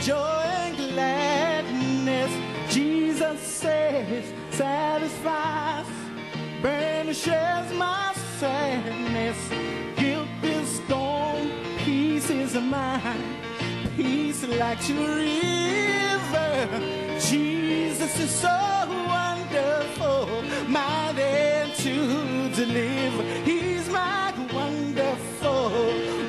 joy and gladness. Jesus says, satisfies, banishes my sadness. Guilt is gone, peace is mine, peace like a river. Jesus is so wonderful, mighty to deliver. He's my wonderful,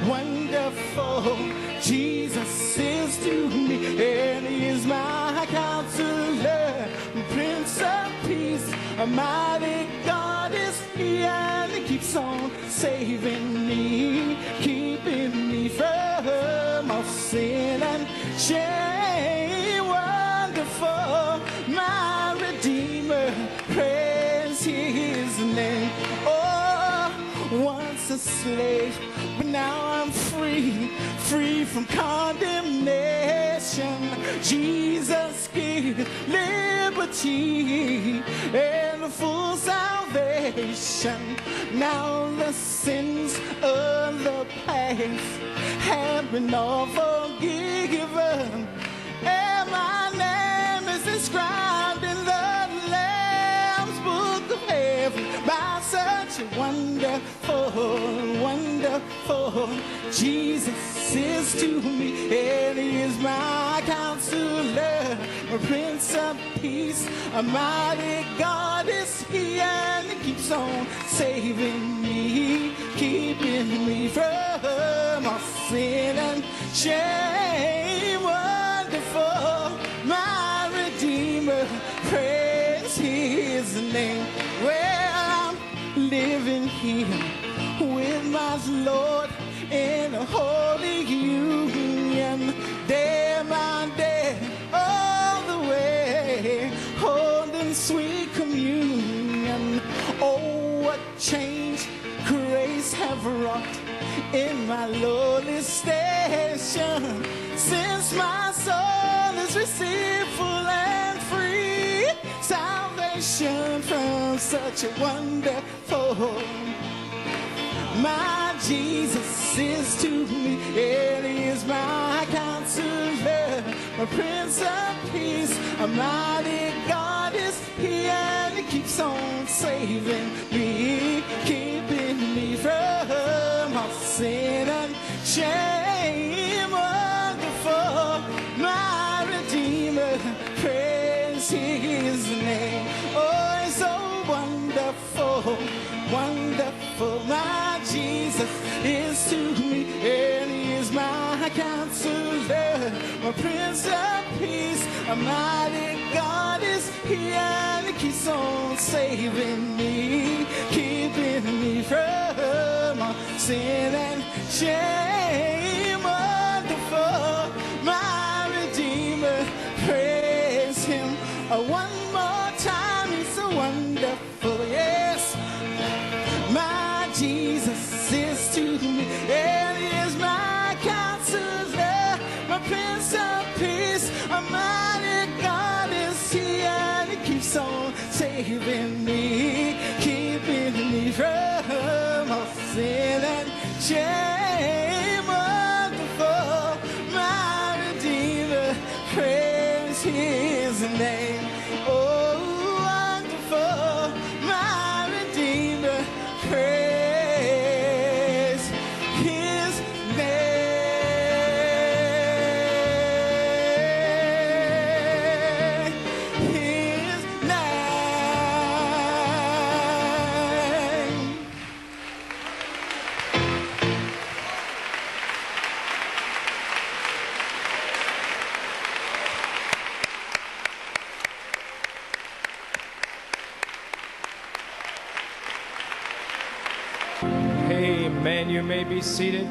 wonderful. Jesus is to me, and He is my counselor, Prince of Peace. A mighty God is He, and He keeps on saving me, keeping me from all sin and shame. Wonderful, my Redeemer, praise His name. Oh, once a slave, but now I'm free, free from condemnation. Jesus gives liberty and full salvation. Now the sins of the past have been all forgiven, and my name is inscribed in the Lamb's Book of Heaven by such a wonderful, wonderful. Jesus is to me, and He is my counselor, a Prince of Peace. A mighty God is He, and He keeps on saving me, keeping me from all sin and shame. Wonderful, my Redeemer, praise His name. Well, I'm living here with my Lord in a holy union, day by day, all the way, holding sweet communion. Oh, what change grace have wrought in my lowly station, since my soul is received full and free salvation from such a wonderful. My Jesus is to me, and He is my counselor, my Prince of Peace. A mighty God is He, and He keeps on saving me, keeping me from all sin and shame. Wonderful, my Redeemer, praise His name. Oh, He's so wonderful, wonderful. My Jesus is to me, and He is my counselor, my Prince of Peace. A mighty God is He, and He keeps on saving me, keeping me from all sin and shame. Wonderful, my Redeemer, praise Him. One more time, He's so wonderful, yes. My Jesus is to me, and He is my counselor, my Prince of Peace. A mighty God is He, and He keeps on saving me, keeping me from all sin and shame. Wonderful, my Redeemer, praise His name. Oh, wonderful, my Redeemer, praise His name, His name. Amen. You may be seated.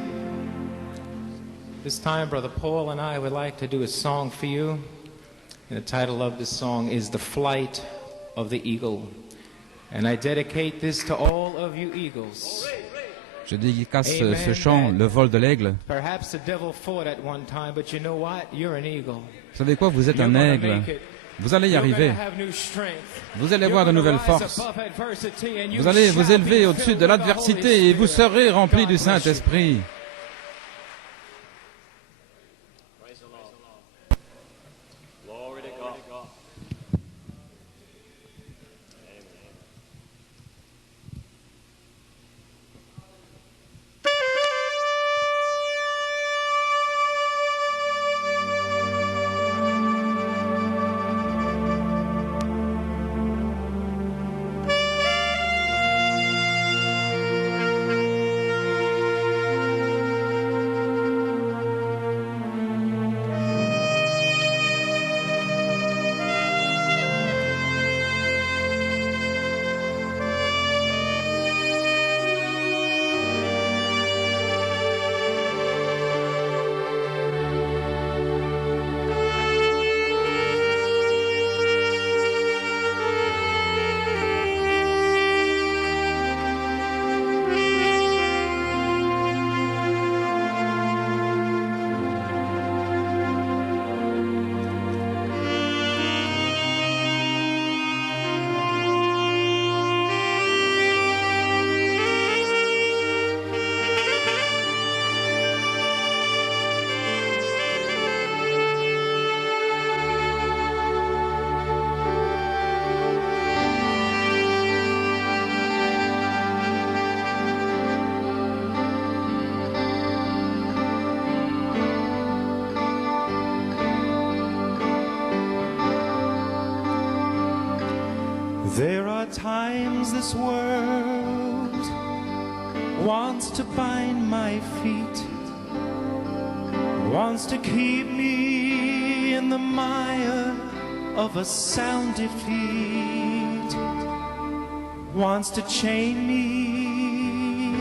This time, Brother Paul and I would like to do a song for you. And the title of this song is The Flight of the Eagle. And I dedicate this to all of you eagles. Je dédicace ce chant, Le vol de l'aigle. Perhaps the devil fought at one time, but you know what? You're an eagle. Vous savez quoi? Vous êtes un aigle. Vous allez y arriver. Vous allez avoir de nouvelles forces. Vous allez vous élever au-dessus de l'adversité et vous serez remplis du Saint-Esprit. There are times this world wants to bind my feet, wants to keep me in the mire of a sound defeat, wants to chain me,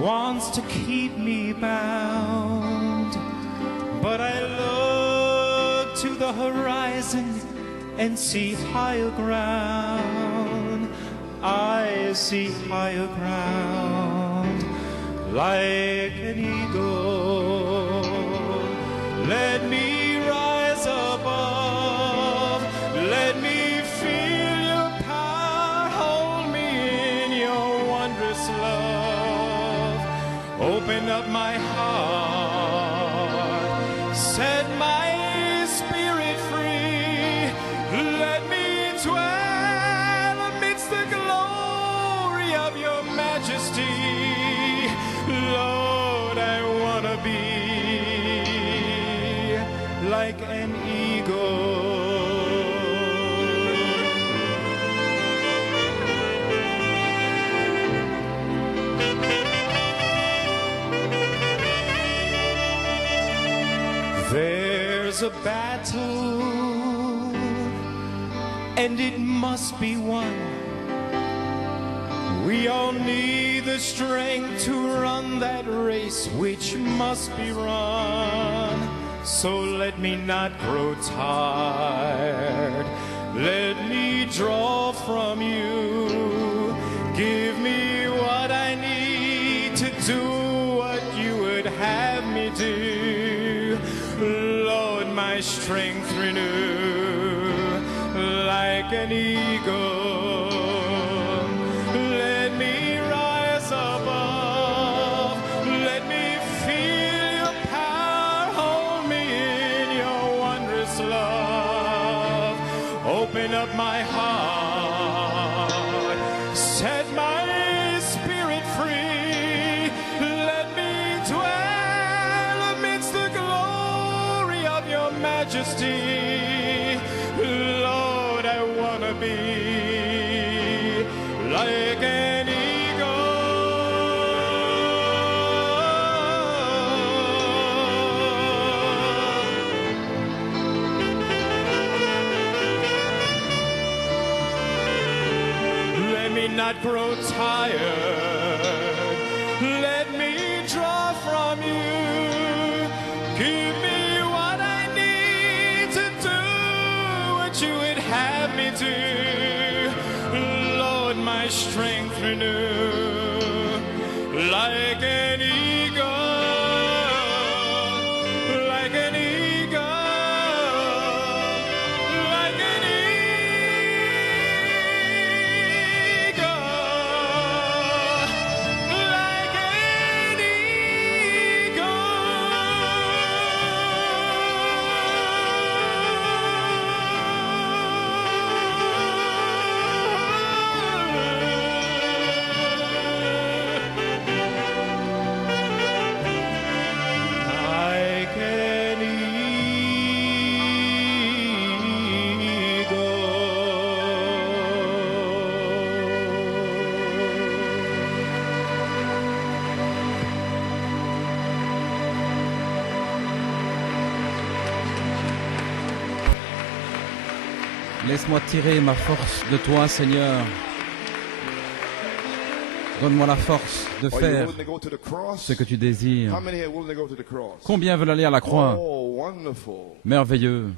wants to keep me bound. But I look to the horizon and see higher ground. I see higher ground, like an eagle. Let me rise above, let me feel your power, hold me in your wondrous love. Open up my heart, set my spirit free, let me dwell amidst the glory of your majesty. Lord, I want to be like an eagle. There's a battle, and it must be won. We all need the strength to run that race which must be run. So let me not grow tired, let me draw from you. Give me what I need to do what you would have me do. Lord, my strength renew like an eagle. Let me rise above, let me feel your power, hold me in your wondrous love. Open up my heart, set my spirit free, let me dwell amidst the glory of your majesty. Lord, I want to be like an eagle. Let me not grow tired, let me draw from you. Give me what I need to do what you would have me do. Lord, my strength renew like an eagle, like an eagle, like an eagle, like an Laisse-moi tirer ma force de toi, Seigneur. Donne-moi la force de faire ce que tu désires. Combien veulent aller à la croix? Merveilleux.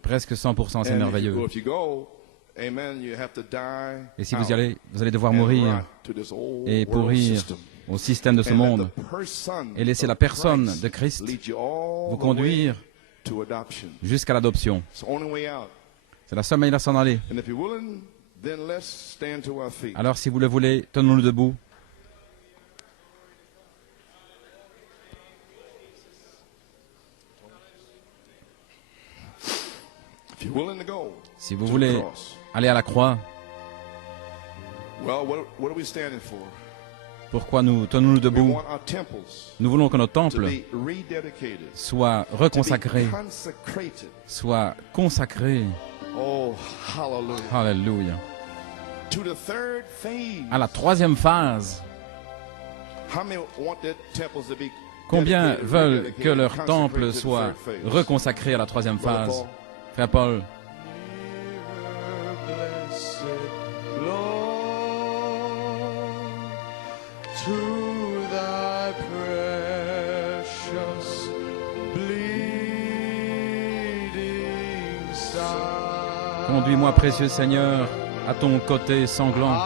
Presque 100%, c'est merveilleux. Et si vous y allez, vous allez devoir mourir et pourrir au système de ce monde et laisser la personne de Christ vous conduire jusqu'à l'adoption. C'est la seule manière de s'en aller. Alors, si vous le voulez, tenons-nous debout. Si vous voulez aller à la croix, pourquoi nous tenons-nous debout? Nous voulons que nos temples soient reconsacrés, soient consacrés Oh, hallelujah. Alléluia. To the third phase. À la troisième phase, How many want their temples to be combien dedicated, veulent rededicated, que leur consecrated temple to the soit third phase? reconsacré à la troisième Brother phase? Paul? Frère Paul, Blessed Lord, to thy precious bleeding side. conduis-moi, précieux Seigneur, à ton côté sanglant. I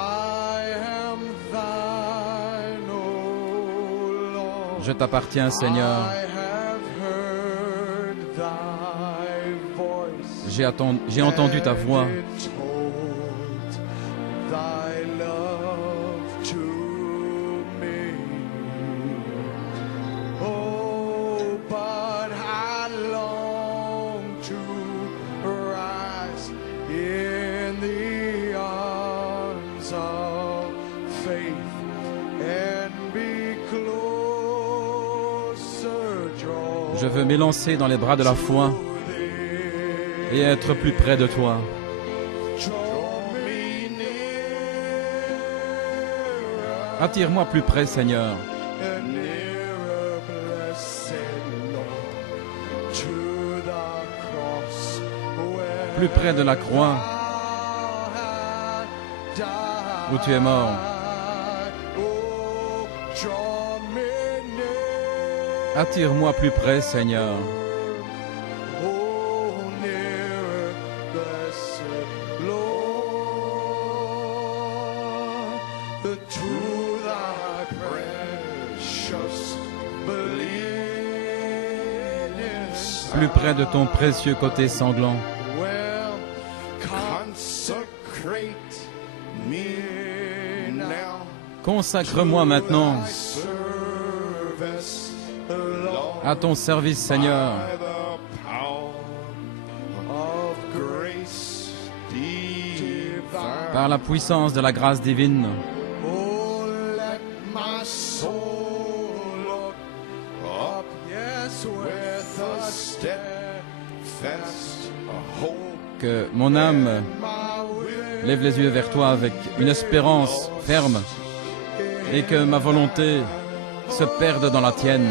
am thine, O Lord. Je t'appartiens, Seigneur. I have heard thy voice. J'ai entendu ta voix. And it told thy love to me. Oh, but I long to rise in the arms of faith and be closer drawn. Je veux m'élancer dans les bras de la foi et être plus près de toi. Attire-moi plus près, Seigneur. Plus près de la croix où tu es mort. Attire-moi plus près, Seigneur. Plus près de ton précieux côté sanglant. Consacre-moi maintenant à ton service, Seigneur. Par la puissance de la grâce divine. Que mon âme lève les yeux vers toi avec une espérance ferme et que ma volonté se perde dans la tienne.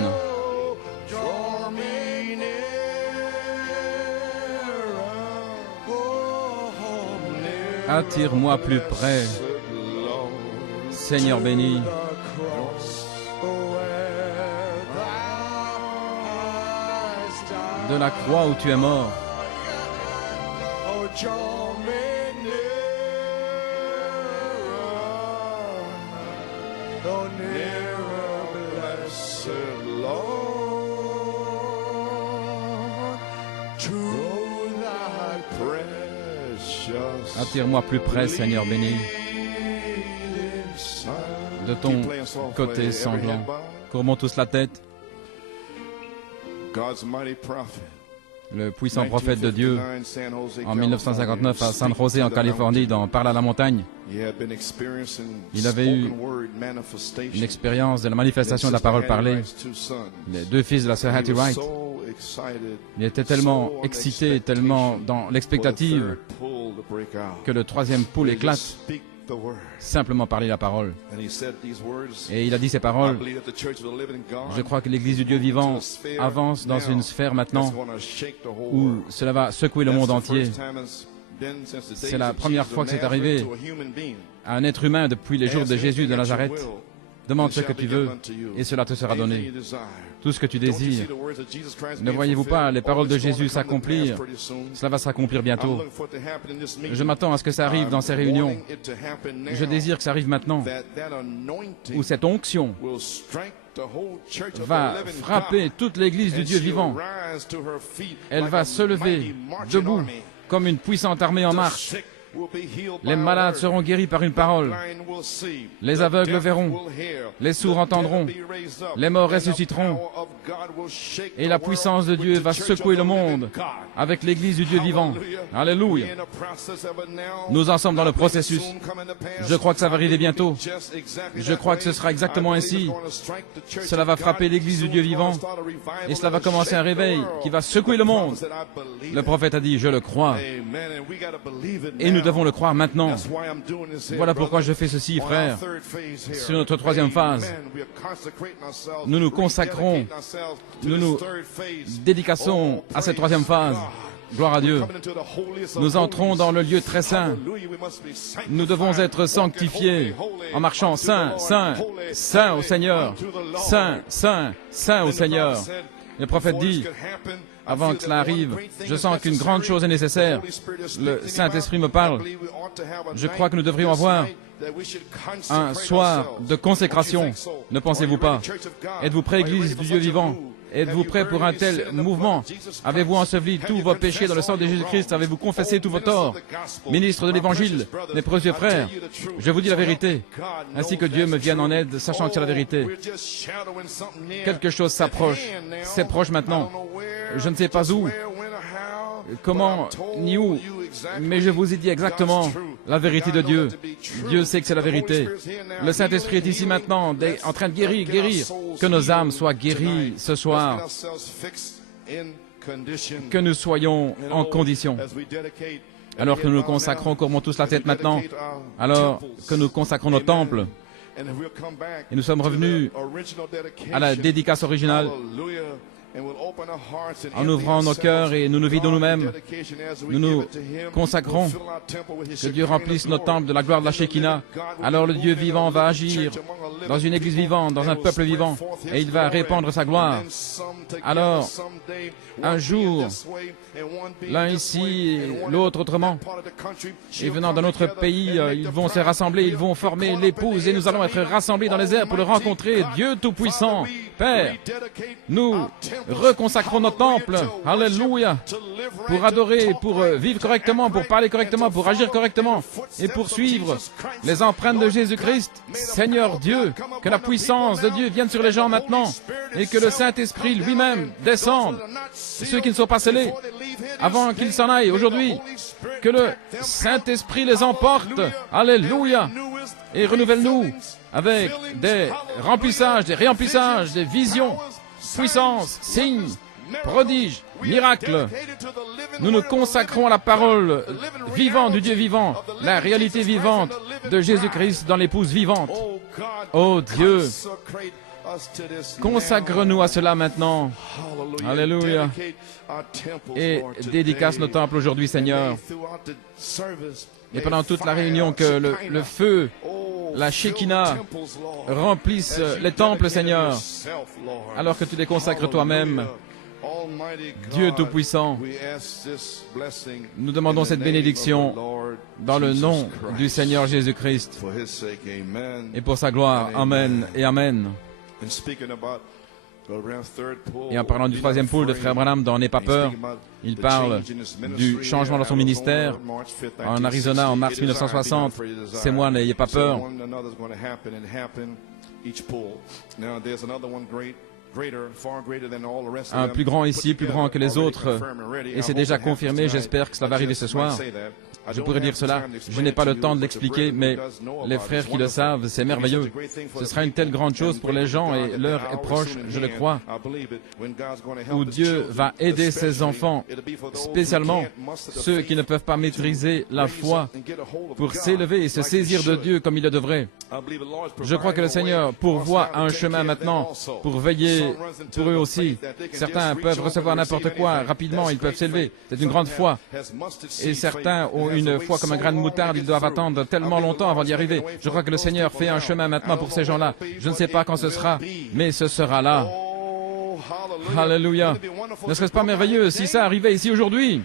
Attire-moi plus près, Seigneur béni. De la croix où tu es mort. Attire-moi plus près, Seigneur béni, de ton côté sanglant. Courbons tous la tête. Le puissant prophète de Dieu, en 1959 à San José en Californie, dans Parle à la montagne, il avait eu une expérience de la manifestation de la parole parlée. Les deux fils de la sœur Hattie Wright, il était tellement excité, tellement dans l'expectative que le troisième poule éclate. Simplement parler la parole. Et il a dit ces paroles. Je crois que l'Église du Dieu vivant avance dans une sphère maintenant où cela va secouer le monde entier. C'est la première fois que c'est arrivé à un être humain depuis les jours de Jésus de Nazareth. Demande ce que tu veux et cela te sera donné. Tout ce que tu désires. Ne voyez-vous pas les paroles de Jésus s'accomplir? Cela va s'accomplir bientôt. Je m'attends à ce que ça arrive dans ces réunions. Je désire que ça arrive maintenant. Où cette onction va frapper toute l'Église du Dieu vivant. Elle va se lever debout comme une puissante armée en marche Les malades seront guéris par une parole. Les aveugles verront. Les sourds entendront. Les morts ressusciteront. Et la puissance de Dieu va secouer le monde avec l'Église du Dieu vivant. Alléluia. Nous en sommes dans le processus. Je crois que ça va arriver bientôt. Je crois que ce sera exactement ainsi. Cela va frapper l'Église du Dieu vivant. Et cela va commencer un réveil qui va secouer le monde. Le prophète a dit, je le crois. Et nous devons le croire maintenant. Voilà pourquoi je fais ceci, frère. Sur notre troisième phase, nous nous consacrons, nous nous dédicassons à cette troisième phase. Gloire à Dieu. Nous entrons dans le lieu très saint. Nous devons être sanctifiés en marchant saint, saint, saint au Seigneur. Saint, saint, saint au Seigneur. Le prophète dit, avant que cela arrive, je sens qu'une grande chose est nécessaire. Le Saint-Esprit me parle. Je crois que nous devrions avoir un soir de consécration. Ne pensez-vous pas? Êtes-vous prêts, Église du Dieu vivant? Êtes-vous prêts pour un tel mouvement? Avez-vous enseveli tous vos péchés dans le sang de Jésus-Christ? Avez-vous confessé tous vos torts? Ministre de l'Évangile, mes précieux frères, je vous dis la vérité, ainsi que Dieu me vienne en aide, sachant que c'est la vérité. Quelque chose s'approche, c'est proche maintenant. Je ne sais pas où, comment, ni où, mais je vous ai dit exactement la vérité de Dieu. Dieu sait que c'est la vérité. Le Saint-Esprit est ici maintenant, en train de guérir. Que nos âmes soient guéries ce soir. Que nous soyons en condition. Alors que nous nous consacrons, courbons tous la tête maintenant. Alors que nous consacrons nos temples. Et nous sommes revenus à la dédicace originale. En ouvrant nos cœurs et nous nous vidons nous-mêmes, nous nous consacrons, que Dieu remplisse nos temples de la gloire de la Shekinah. Alors le Dieu vivant va agir dans une église vivante, dans un peuple vivant, et il va répandre sa gloire. Alors, un jour, l'un ici, l'autre autrement, et venant d'un autre pays, ils vont se rassembler, ils vont former l'épouse, et nous allons être rassemblés dans les airs pour le rencontrer. Dieu Tout-Puissant, Père, nous reconsacrons nos temples, alléluia, pour adorer, pour vivre correctement, pour parler correctement, pour agir correctement, et pour suivre les empreintes de Jésus-Christ. Seigneur Dieu, que la puissance de Dieu vienne sur les gens maintenant, et que le Saint-Esprit lui-même descende. Ceux qui ne sont pas scellés, avant qu'ils s'en aillent aujourd'hui, que le Saint-Esprit les emporte, alléluia, et renouvelle-nous avec des remplissages, des réemplissages, des visions, puissance, signes, prodiges, miracles. Nous nous consacrons à la parole vivante du Dieu vivant, la réalité vivante de Jésus-Christ dans l'épouse vivante. Oh Dieu, consacre-nous à cela maintenant. Alléluia. Et dédicace nos temples aujourd'hui, Seigneur. Et pendant toute la réunion, que le feu, la Shekinah, remplisse les temples, Seigneur, alors que tu les consacres toi-même. Dieu Tout-Puissant, nous demandons cette bénédiction dans le nom du Seigneur Jésus-Christ et pour sa gloire. Amen et Amen. Et en parlant du troisième pôle de Frère Branham dans N'aie pas peur, il parle du changement dans son ministère en Arizona en mars 1960. C'est moi, n'ayez pas peur. Un plus grand ici, plus grand que les autres, et c'est déjà confirmé, j'espère que cela va arriver ce soir. Je pourrais dire cela, je n'ai pas le temps de l'expliquer, mais les frères qui le savent, c'est merveilleux. Ce sera une telle grande chose pour les gens et l'heure est proche, je le crois, où Dieu va aider ses enfants, spécialement ceux qui ne peuvent pas maîtriser la foi, pour s'élever et se saisir de Dieu comme il le devrait. Je crois que le Seigneur pourvoit un chemin maintenant pour veiller pour eux aussi. Certains peuvent recevoir n'importe quoi rapidement, ils peuvent s'élever. C'est une grande foi. Et certains ont une foi comme un grain de moutarde, ils doivent attendre tellement longtemps avant d'y arriver. Je crois que le Seigneur fait un chemin maintenant pour ces gens-là. Je ne sais pas quand ce sera, mais ce sera là. Alléluia. Ne serait-ce pas merveilleux si ça arrivait ici aujourd'hui?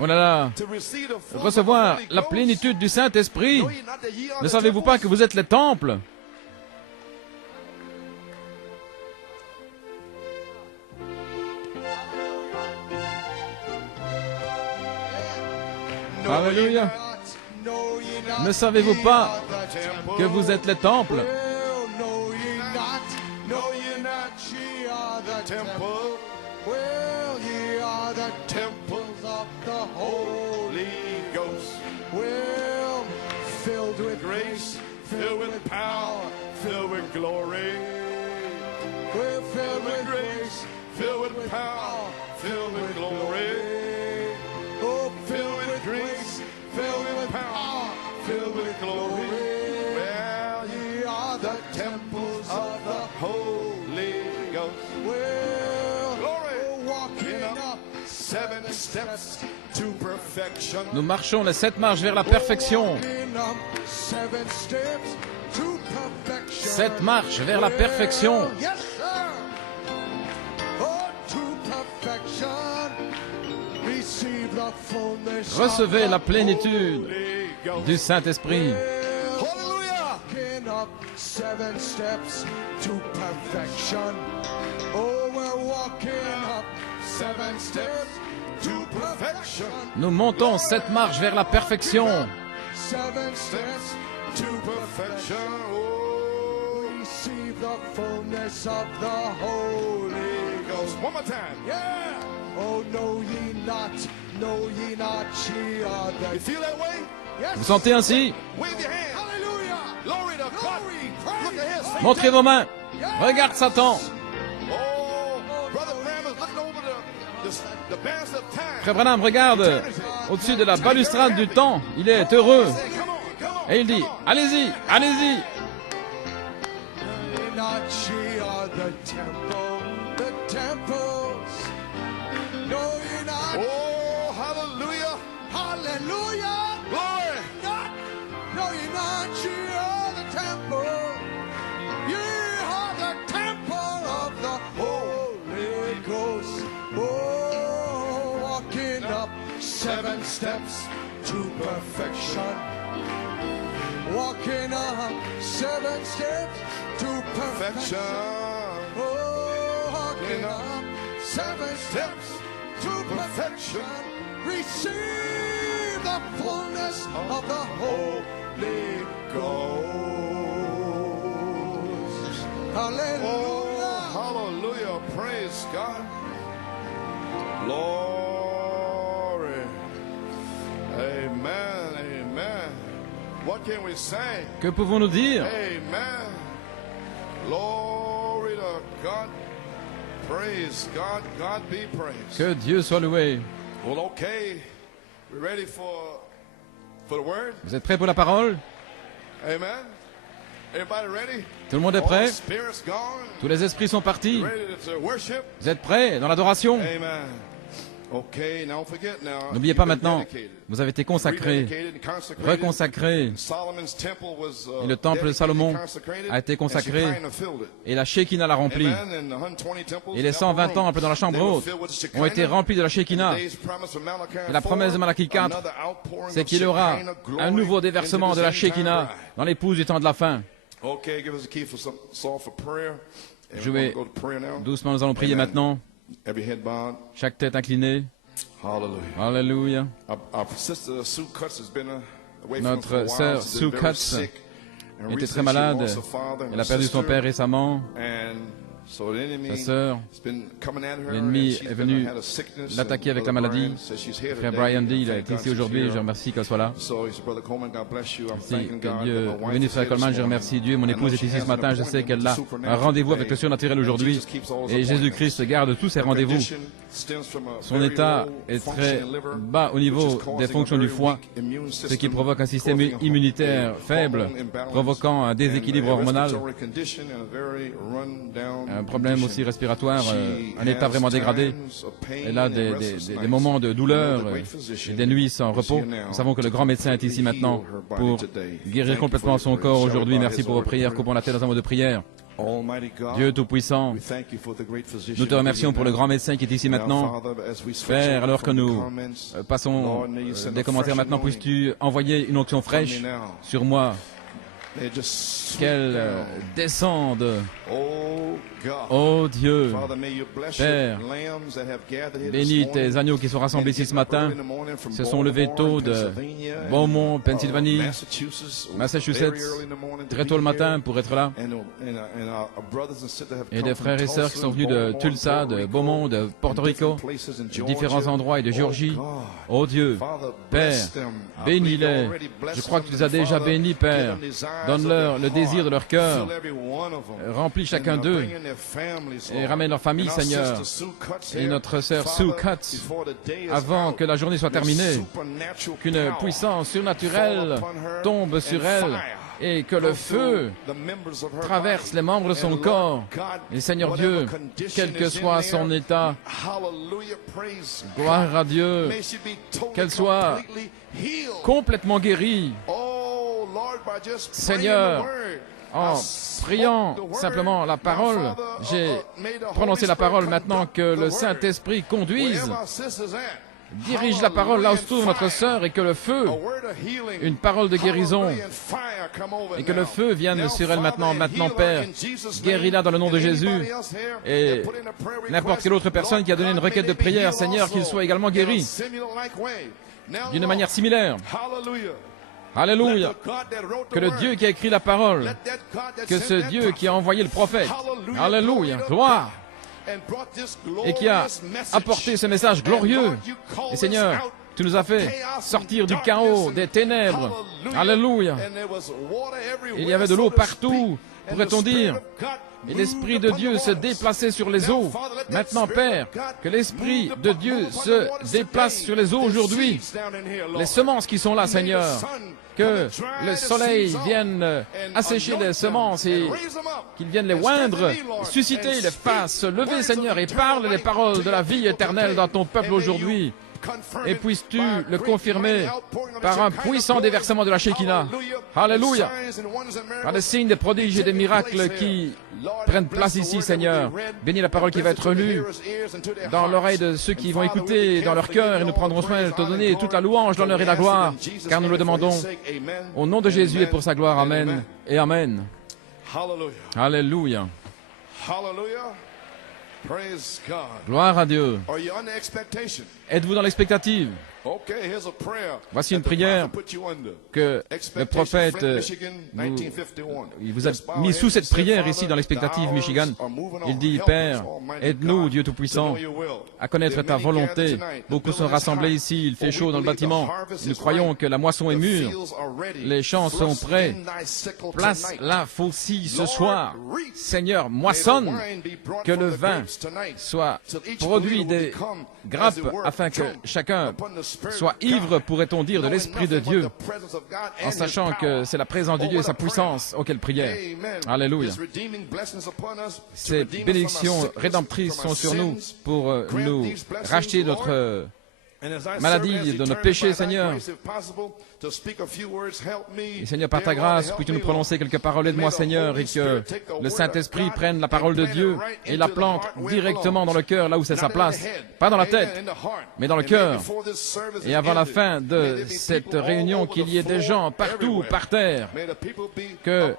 Oh là là, recevoir la plénitude du Saint-Esprit. Ne savez-vous pas que vous êtes les temples? Alléluia. Ne savez-vous pas que vous êtes les temples? Well, ye are the temples of the Holy Ghost. Well, filled with grace, filled with power, filled with glory. We're filled with grace, filled with power, filled with glory. Oh, filled with grace, filled with power, filled with glory. Well, ye are the temples of the Holy Ghost. Well, glory, walking up 7 steps to perfection. Nous marchons les 7 marches vers la perfection. 7 marches vers la perfection. Recevez la plénitude du Saint-Esprit. Nous montons 7 marches vers la perfection. 7 steps to perfection. Oh, receive the fullness of the Holy Ghost. One more time. Yeah. Oh, know ye not, ye are the... You feel that way? Yes. Vous sentez ainsi? Wave your hand. Hallelujah. Glory to God. Look at his. Montrez vos mains. Regarde Satan. Oh, Brother Bram is looking over the bands of time. Frère Branham regarde au-dessus de la balustrade du temps. Il est heureux. Et il dit, allez-y, allez-y. Oh, hallelujah. Hallelujah. Glory. No, you're not. Ye are the temple. Ye are the temple of the Holy Ghost. Oh, walking up 7 steps to perfection. Walking up 7 steps to perfection. Oh, walking up 7 steps to perfection. Receive the fullness of the Holy Ghost. Hallelujah. Oh, hallelujah. Praise God. Glory. Amen. Amen. What can we say? Que pouvons-nous dire? Amen. Glory to God. Praise God. God be praised. Que Dieu soit loué. Well, okay. We're ready for the word. Vous êtes prêts pour la parole? Amen. Everybody ready? Tout le monde est All prêt? the spirits gone. Tous les esprits sont partis. Ready to worship. Vous êtes prêts dans l'adoration? Amen. Okay, don't forget now. N'oubliez pas maintenant, vous avez été consacrés, reconsacrés. Solomon's temple was, Et le temple de Salomon a été consacré et la Shekinah l'a rempli. Et les 120 temples dans la chambre haute ont été remplis de la Shekinah. Et la promesse de Malachie 4, c'est qu'il y aura un nouveau déversement de la Shekinah dans l'épouse du temps de la fin. Jouez doucement, nous allons prier maintenant. Chaque tête inclinée. Alléluia. Notre sœur Sue Cutts était très malade. Elle a perdu son père récemment. Sa sœur, l'ennemi est venu l'attaquer avec la maladie. Frère Brian D, il est ici aujourd'hui, je remercie qu'elle soit là. Merci, que Dieu bénisse Frère Coleman, je remercie Dieu. Mon épouse est ici ce matin, je sais qu'elle a un rendez-vous avec le surnaturel aujourd'hui. Et Jésus-Christ garde tous ses rendez-vous. Son état est très bas au niveau des fonctions du foie, ce qui provoque un système immunitaire faible, provoquant un déséquilibre hormonal. Un problème aussi respiratoire, un état vraiment dégradé. Elle a des moments de douleur et des nuits sans repos. Nous savons que le grand médecin est ici maintenant pour guérir complètement son corps aujourd'hui. Merci pour vos prières. Coupons la tête dans un mot de prière. Dieu Tout-Puissant, nous te remercions pour le grand médecin qui est ici maintenant. Père, alors que nous passons des commentaires maintenant, puisses-tu envoyer une onction fraîche sur moi qu'elle descende. Oh Dieu, Père, bénis tes agneaux qui sont rassemblés ici ce matin, se sont levés tôt de Beaumont, Pennsylvanie, Massachusetts, très tôt le matin pour être là. Et des frères et sœurs qui sont venus de Tulsa, de Beaumont, de Porto Rico, de différents endroits et de Géorgie. Oh Dieu, Père, bénis-les. Je crois que tu les as déjà bénis, Père. Donne-leur le désir de leur cœur. Remplis chacun d'eux et ramène leur famille, Seigneur. Et notre sœur Sue Cutts, avant que la journée soit terminée, qu'une puissance surnaturelle tombe sur elle et que le feu traverse les membres de son corps. Et Seigneur Dieu, quel que soit son état, gloire à Dieu, qu'elle soit complètement guérie. Seigneur, en priant simplement la parole, j'ai prononcé la parole maintenant que le Saint-Esprit conduise, dirige la parole là où se trouve notre sœur et que le feu, une parole de guérison, et que le feu vienne sur elle maintenant, Père, guéris-la dans le nom de Jésus, et n'importe quelle autre personne qui a donné une requête de prière, Seigneur, qu'il soit également guéri d'une manière similaire. Alléluia. Que le Dieu qui a écrit la parole, que ce Dieu qui a envoyé le prophète, Alléluia, gloire, et qui a apporté ce message glorieux. Et Seigneur, tu nous as fait sortir du chaos, des ténèbres. Alléluia. Il y avait de l'eau partout, pourrait-on dire. Et l'Esprit de Dieu se déplaçait sur les eaux. Maintenant, Père, que l'Esprit de Dieu se déplace sur les eaux aujourd'hui. Les semences qui sont là, Seigneur, que le soleil vienne assécher les semences et qu'il vienne les oindre, susciter, les fasse lever, Seigneur, et parle les paroles de la vie éternelle dans ton peuple aujourd'hui. Et puisses-tu le confirmer par un puissant déversement de la Shekinah. Alléluia. Par des signes, des prodiges et des miracles qui prennent place ici, Seigneur. Bénis la parole qui va être lue dans l'oreille de ceux qui vont écouter, dans leur cœur, et nous prendrons soin de te donner toute la louange, l'honneur et la gloire, car nous le demandons au nom de Jésus et pour sa gloire. Amen et Amen. Alléluia. Gloire à Dieu. Êtes-vous dans l'expectative? Voici une prière que le prophète il vous a mis sous cette prière ici dans l'expectative Michigan. Il dit, Père, aide-nous, Dieu Tout-Puissant, à connaître ta volonté. Beaucoup sont rassemblés ici, il fait chaud dans le bâtiment. Nous croyons que la moisson est mûre. Les champs sont prêts. Place la faucille ce soir. Seigneur, moissonne, que le vin soit produit des grappes afin que chacun soit ivre, pourrait-on dire, de l'Esprit de Dieu, en sachant que c'est la présence de Dieu et sa puissance. Oh, quelle prière. Alléluia. Ces bénédictions rédemptrices sont sur nous pour nous racheter notre maladie, de nos péchés, Seigneur. Et Seigneur, par ta grâce, puis-tu nous prononcer quelques paroles de moi, Seigneur, et que le Saint-Esprit prenne la parole de Dieu et la plante directement dans le cœur, là où c'est sa place. Pas dans la tête, mais dans le cœur. Et avant la fin de cette réunion, qu'il y ait des gens partout, par terre, que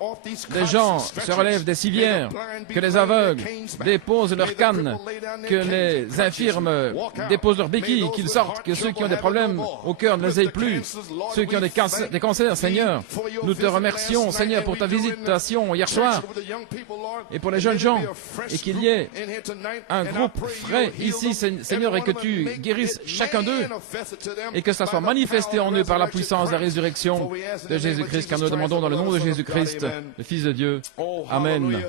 des gens se relèvent des civières, que les aveugles déposent leurs cannes, que les infirmes déposent leurs béquilles, qu'ils sortent, que ceux qui ont des problèmes au cœur ne les aient plus, ceux qui ont des cancers, Seigneur. Nous te remercions, Seigneur, pour ta visitation hier soir et pour les jeunes gens, et qu'il y ait un groupe frais ici, Seigneur, et que tu guérisses chacun d'eux et que ça soit manifesté en eux par la puissance de la résurrection de Jésus-Christ, car nous le demandons dans le nom de Jésus-Christ, le Fils de Dieu. Amen.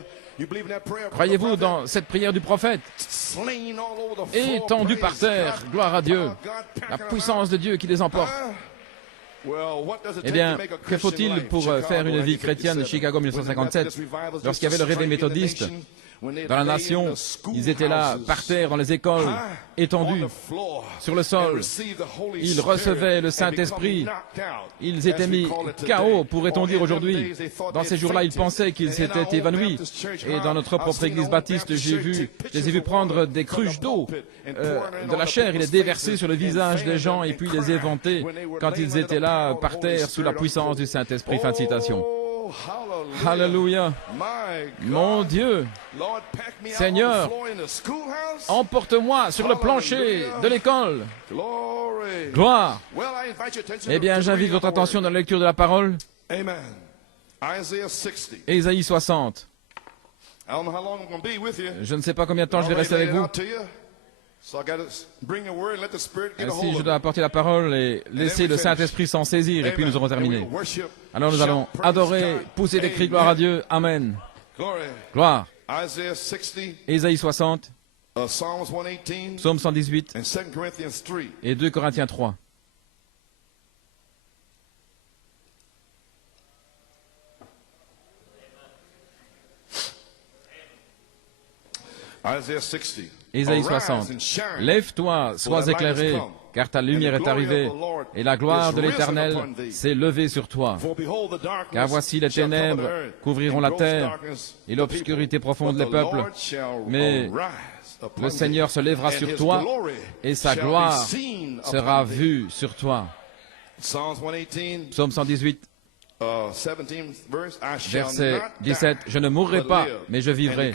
Croyez-vous dans cette prière du prophète? Étendu par terre, gloire à Dieu, la puissance de Dieu qui les emporte. Eh bien, que faut-il pour faire une vie chrétienne? Chicago 1957, lorsqu'il y avait le réveil méthodiste dans la nation, ils étaient là, par terre, dans les écoles, étendus, sur le sol. Ils recevaient le Saint-Esprit. Ils étaient mis KO, pourrait-on dire aujourd'hui. Dans ces jours-là, ils pensaient qu'ils s'étaient évanouis. Et dans notre propre église baptiste, je les ai vus prendre des cruches d'eau, de la chair, et les déverser sur le visage des gens, et puis les éventer quand ils étaient là, par terre, sous la puissance du Saint-Esprit. Fin de citation. Alléluia. Mon Dieu. Seigneur, emporte-moi sur le plancher de l'école. Gloire. Eh bien, j'invite votre attention dans la lecture de la parole. Ésaïe 60. Je ne sais pas combien de temps je vais rester avec vous. Si je dois apporter la parole et laisser le Saint-Esprit s'en saisir, et puis nous aurons terminé. Alors nous allons adorer, pousser des cris, gloire à Dieu. Amen. Gloire. Ésaïe 60, Psaume 118 et 2 Corinthiens 3. Ésaïe 60. Lève-toi, sois éclairé, car ta lumière est arrivée, et la gloire de l'Éternel s'est levée sur toi. Car voici les ténèbres couvriront la terre, et l'obscurité profonde les peuples. Mais le Seigneur se lèvera sur toi, et sa gloire sera vue sur toi. Psaume 118. Verset 17, je ne mourrai pas, mais je vivrai,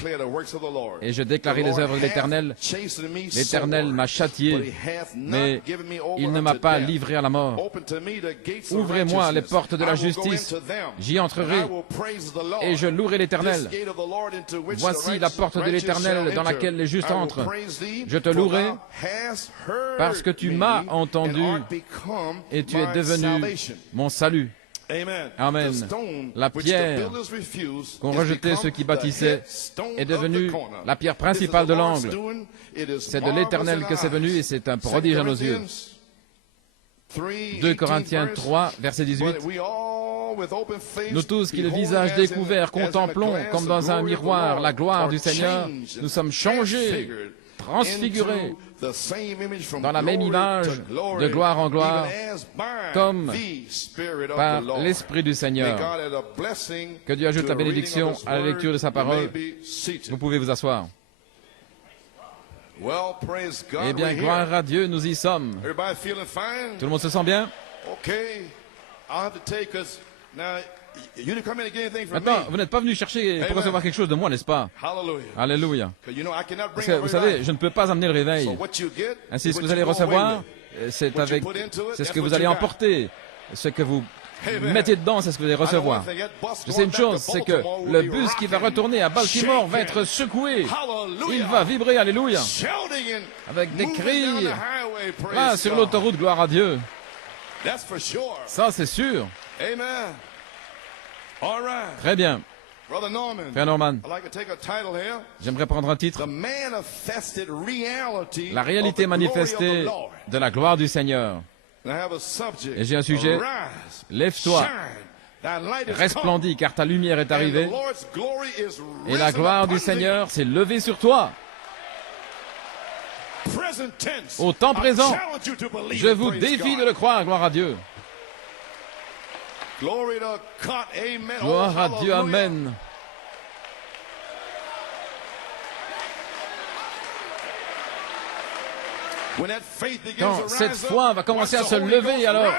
et je déclarerai les œuvres de l'Éternel. L'Éternel m'a châtié, mais il ne m'a pas livré à la mort. Ouvrez-moi les portes de la justice, j'y entrerai, et je louerai l'Éternel. Voici la porte de l'Éternel dans laquelle les justes entrent. Je te louerai, parce que tu m'as entendu, et tu es devenu mon salut. Amen. La pierre qu'ont rejetée ceux qui bâtissaient est devenue la pierre principale de l'angle. C'est de l'Éternel que c'est venu et c'est un prodige à nos yeux. 2 Corinthiens 3, verset 18. Nous tous qui le visage découvert contemplons comme dans un miroir la gloire du Seigneur, nous sommes changés, transfigurés dans la même image de gloire en gloire, comme par l'Esprit du Seigneur. Que Dieu ajoute la bénédiction à la lecture de sa parole. Vous pouvez vous asseoir. Eh bien, gloire à Dieu, nous y sommes. Tout le monde se sent bien? Maintenant, vous n'êtes pas venu chercher pour recevoir quelque chose de moi, n'est-ce pas? Alléluia. Parce que, vous savez, je ne peux pas amener le réveil. Ainsi, ce que vous allez recevoir, c'est ce que vous allez emporter. Ce que vous mettez dedans, c'est ce que vous allez recevoir. Je sais une chose, c'est que le bus qui va retourner à Baltimore va être secoué. Il va vibrer, alléluia. Avec des cris. Là, sur l'autoroute, gloire à Dieu. Ça, c'est sûr. Très bien. Frère Norman, j'aimerais prendre un titre. La réalité manifestée de la gloire du Seigneur. Et j'ai un sujet. Lève-toi, resplendis, car ta lumière est arrivée. Et la gloire du Seigneur s'est levée sur toi. Au temps présent, je vous défie de le croire, gloire à Dieu. Gloire à Dieu, amen. Quand cette foi va commencer à se lever, alors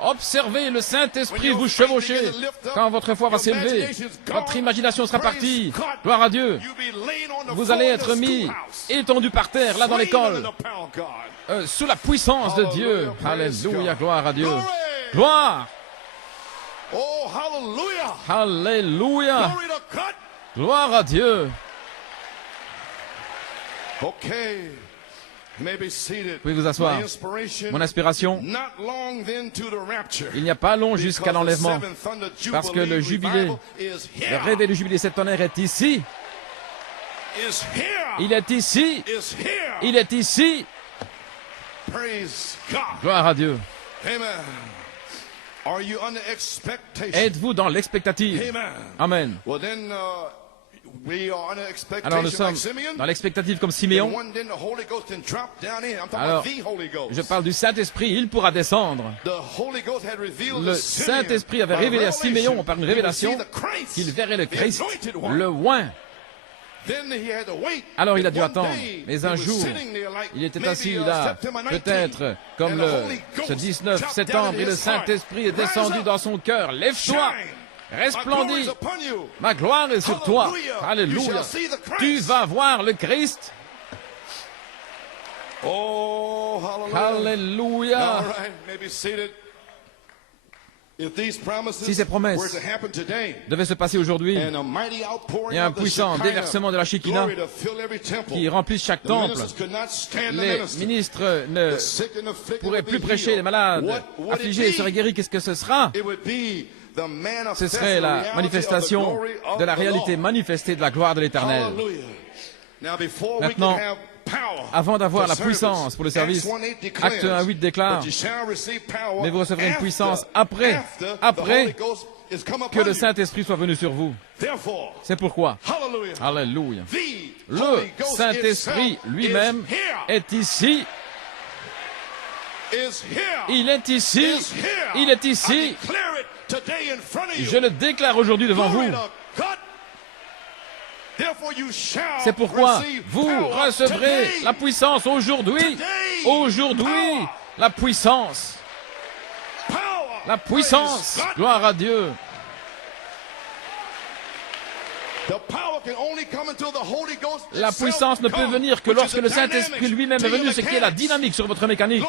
observez le Saint-Esprit vous chevaucher. Quand votre foi va s'élever, votre imagination sera partie. Gloire à Dieu. Vous allez être mis étendu par terre, là dans l'école, sous la puissance de Dieu. Alléluia, gloire à Dieu. Gloire. Alléluia. Gloire à Dieu. Vous pouvez vous asseoir. Mon inspiration, il n'y a pas long jusqu'à l'enlèvement, parce que le jubilé, le réveil du jubilé septenaire est ici. Il est ici. Il est ici. Gloire à Dieu. Êtes-vous dans l'expectative? Amen. Alors nous sommes dans l'expectative comme Siméon. Alors, je parle du Saint-Esprit, il pourra descendre. Le Saint-Esprit avait révélé à Siméon par une révélation qu'il verrait le Christ, le oint. Alors il a dû attendre, mais un jour, il était assis là, peut-être comme ce 19 septembre, et le Saint-Esprit est descendu dans son cœur. Lève-toi, resplendit. Ma gloire est sur toi. Alléluia. Tu vas voir le Christ. Oh, Alléluia. Si ces promesses devaient se passer aujourd'hui, et un puissant déversement de la Shekinah qui remplisse chaque temple, les ministres ne pourraient plus prêcher, les malades affligés seraient guéris, qu'est-ce que ce sera? Ce serait la manifestation de la réalité manifestée de la gloire de l'Éternel. Maintenant, avant d'avoir la puissance pour le service, Acte 1:8 déclare, mais vous recevrez une puissance après que le Saint-Esprit soit venu sur vous. C'est pourquoi, alléluia, le Saint-Esprit lui-même est ici. Il est ici. Il est ici. Je le déclare aujourd'hui devant vous. C'est pourquoi vous recevrez la puissance aujourd'hui. Aujourd'hui, la puissance. La puissance. Gloire à Dieu. La puissance ne peut venir que lorsque le Saint-Esprit lui-même est venu, ce qui est la dynamique sur votre mécanique.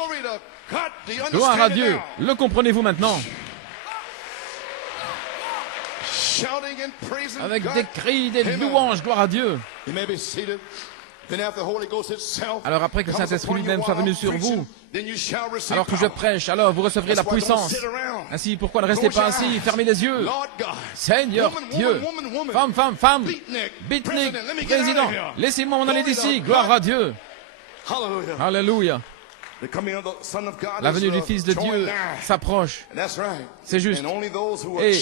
Gloire à Dieu. Le comprenez-vous maintenant? Avec des cris, des louanges, gloire à Dieu. Alors après que le Saint-Esprit lui-même soit venu sur vous, alors que je prêche, alors vous recevrez la puissance. Ainsi, pourquoi ne restez pas assis, fermez les yeux. Seigneur Dieu, femme, beatnik, président, laissez-moi m'en aller d'ici, gloire à Dieu. Alléluia. La venue du Fils de Dieu s'approche. C'est juste. Et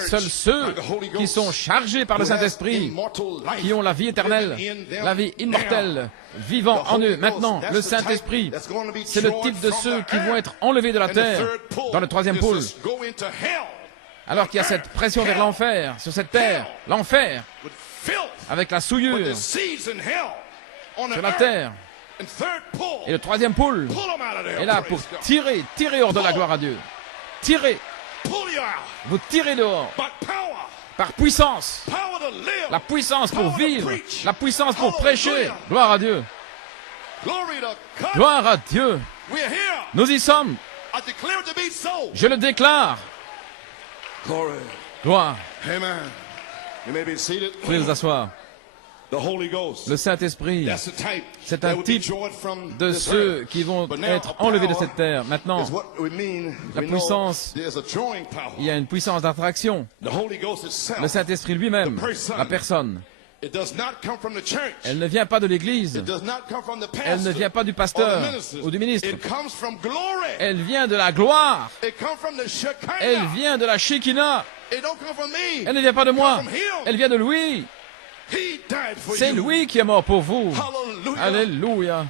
seuls ceux qui sont chargés par le Saint-Esprit, qui ont la vie éternelle, la vie immortelle, vivant en eux. Maintenant, le Saint-Esprit, c'est le type de ceux qui vont être enlevés de la terre dans le troisième pôle. Alors qu'il y a cette pression vers l'enfer, sur cette terre, l'enfer, avec la souillure sur la terre. Et le troisième pôle est là pour tirer hors de la gloire à Dieu. Tirer. Vous tirez dehors. Par puissance. La puissance pour vivre. La puissance pour prêcher. Gloire à Dieu. Gloire à Dieu. Nous y sommes. Je le déclare. Gloire. Vous pouvez vous asseoir. Le Saint-Esprit, c'est un type de ceux qui vont être enlevés de cette terre. Maintenant, la puissance, il y a une puissance d'attraction. Le Saint-Esprit lui-même, la personne, elle ne vient pas de l'Église, elle ne vient pas du pasteur ou du ministre, elle vient de la gloire, elle vient de la Shekinah, elle ne vient pas de moi, elle vient de lui. C'est lui qui est mort pour vous. Alléluia.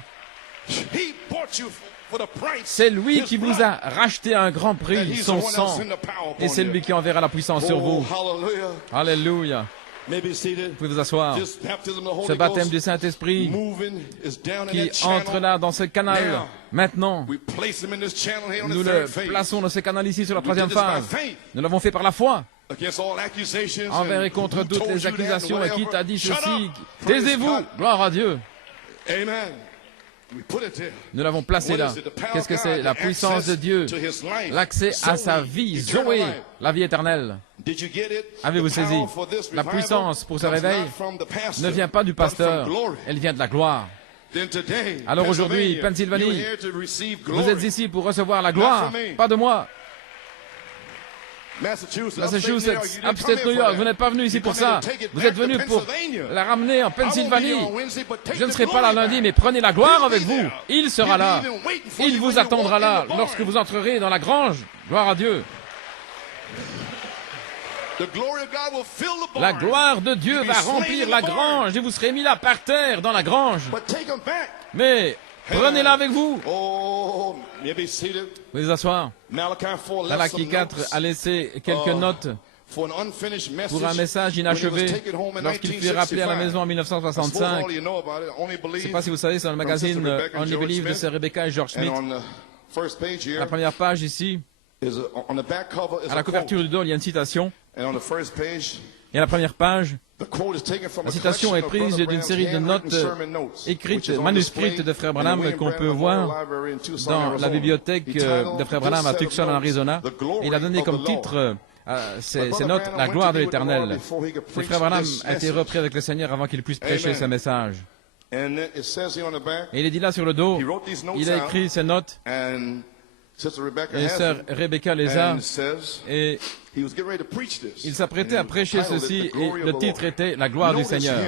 C'est lui qui vous a racheté à un grand prix, son sang. Et c'est lui qui enverra la puissance sur vous. Alléluia. Vous pouvez vous asseoir. Ce baptême du Saint-Esprit qui entre là dans ce canal. Maintenant, nous le plaçons dans ce canal ici sur la troisième phase. Nous l'avons fait par la foi. Envers et contre toutes les accusations, et qui t'a dit ceci, taisez-vous, gloire à Dieu. Nous l'avons placé là. Qu'est-ce que c'est? La puissance de Dieu, l'accès à sa vie, Zoé, la vie éternelle. Avez-vous saisi? La puissance pour ce réveil ne vient pas du pasteur, elle vient de la gloire. Alors aujourd'hui, Pennsylvanie, vous êtes ici pour recevoir la gloire, pas de moi. Massachusetts, Upstate New York, vous n'êtes pas venu ici pour ça. Vous êtes venu pour la ramener en Pennsylvanie. Je ne serai pas là lundi, mais prenez la gloire avec vous. Il sera là. Il vous attendra là lorsque vous entrerez dans la grange. Gloire à Dieu. La gloire de Dieu va remplir la grange et vous serez mis là par terre dans la grange. Mais prenez-la avec vous. Vous pouvez vous asseoir. Malachie 4 a laissé quelques notes pour un message inachevé lorsqu'il fut rappelé à la maison en 1965. Je ne sais pas si vous savez, c'est dans le magazine Only Believe de Sir Rebecca et George Smith. La première page ici, à la couverture du dos, il y a une citation. Et à la première page, la citation est prise d'une série de notes écrites, manuscrites de Frère Branham qu'on peut voir dans la bibliothèque de Frère Branham à Tucson, en Arizona. Et il a donné comme titre ces notes « La gloire de l'Éternel ». Le Frère Branham a été repris avec le Seigneur avant qu'il puisse prêcher ce message. Et il est dit là sur le dos, il a écrit ces notes, et sœur Rebecca les a, et il s'apprêtait à prêcher ceci, et le titre était « La gloire du Seigneur ».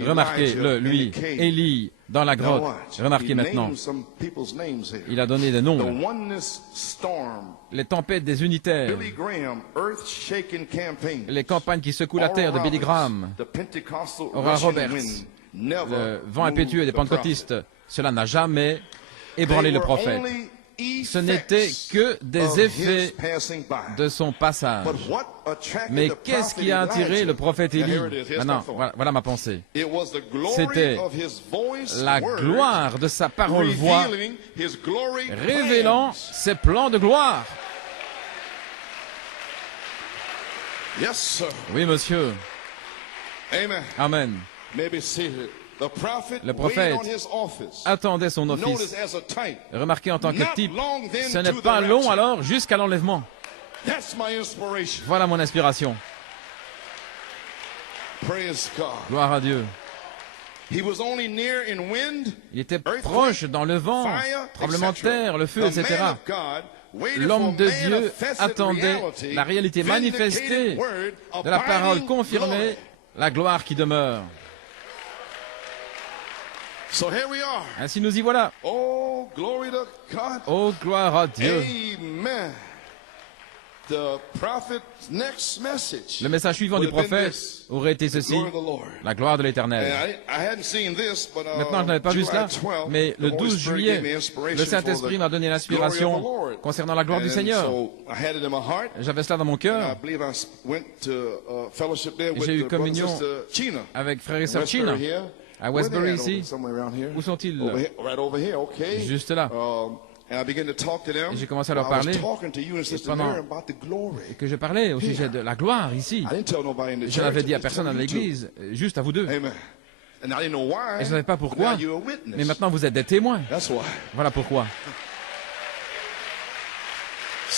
Remarquez-le, lui, Élie, dans la grotte. Remarquez maintenant, il a donné des noms. Les tempêtes des unitaires, les campagnes qui secouent la terre de Billy Graham, Oral Roberts, le vent impétueux des pentecôtistes, cela n'a jamais ébranlé le prophète. Ce n'était que des effets de son passage. Mais qu'est-ce qui a attiré le prophète Élie? Maintenant, voilà ma pensée. C'était la gloire de sa parole-voix, révélant ses plans de gloire. Oui, monsieur. Amen. Le prophète attendait son office. Remarquez en tant que type, ce n'est pas long alors jusqu'à l'enlèvement. Voilà mon inspiration. Gloire à Dieu. Il était proche dans le vent, tremblement de terre, le feu, etc. L'homme de Dieu attendait la réalité manifestée de la parole confirmée, la gloire qui demeure. Ainsi nous y voilà. Oh, gloire à Dieu. Le message suivant du prophète aurait été ceci, la gloire de l'Éternel. Maintenant, je n'avais pas vu cela, mais le 12 juillet, le Saint-Esprit m'a donné l'inspiration concernant la gloire du Seigneur. J'avais cela dans mon cœur. J'ai eu communion avec frère et sœur China. À Westbury ici. Où sont-ils? Juste là. Et j'ai commencé à leur parler. Et que je parlais au sujet de la gloire ici. Je n'avais dit à personne à l'église, juste à vous deux. Et je ne savais pas pourquoi. Mais maintenant vous êtes des témoins. Voilà pourquoi.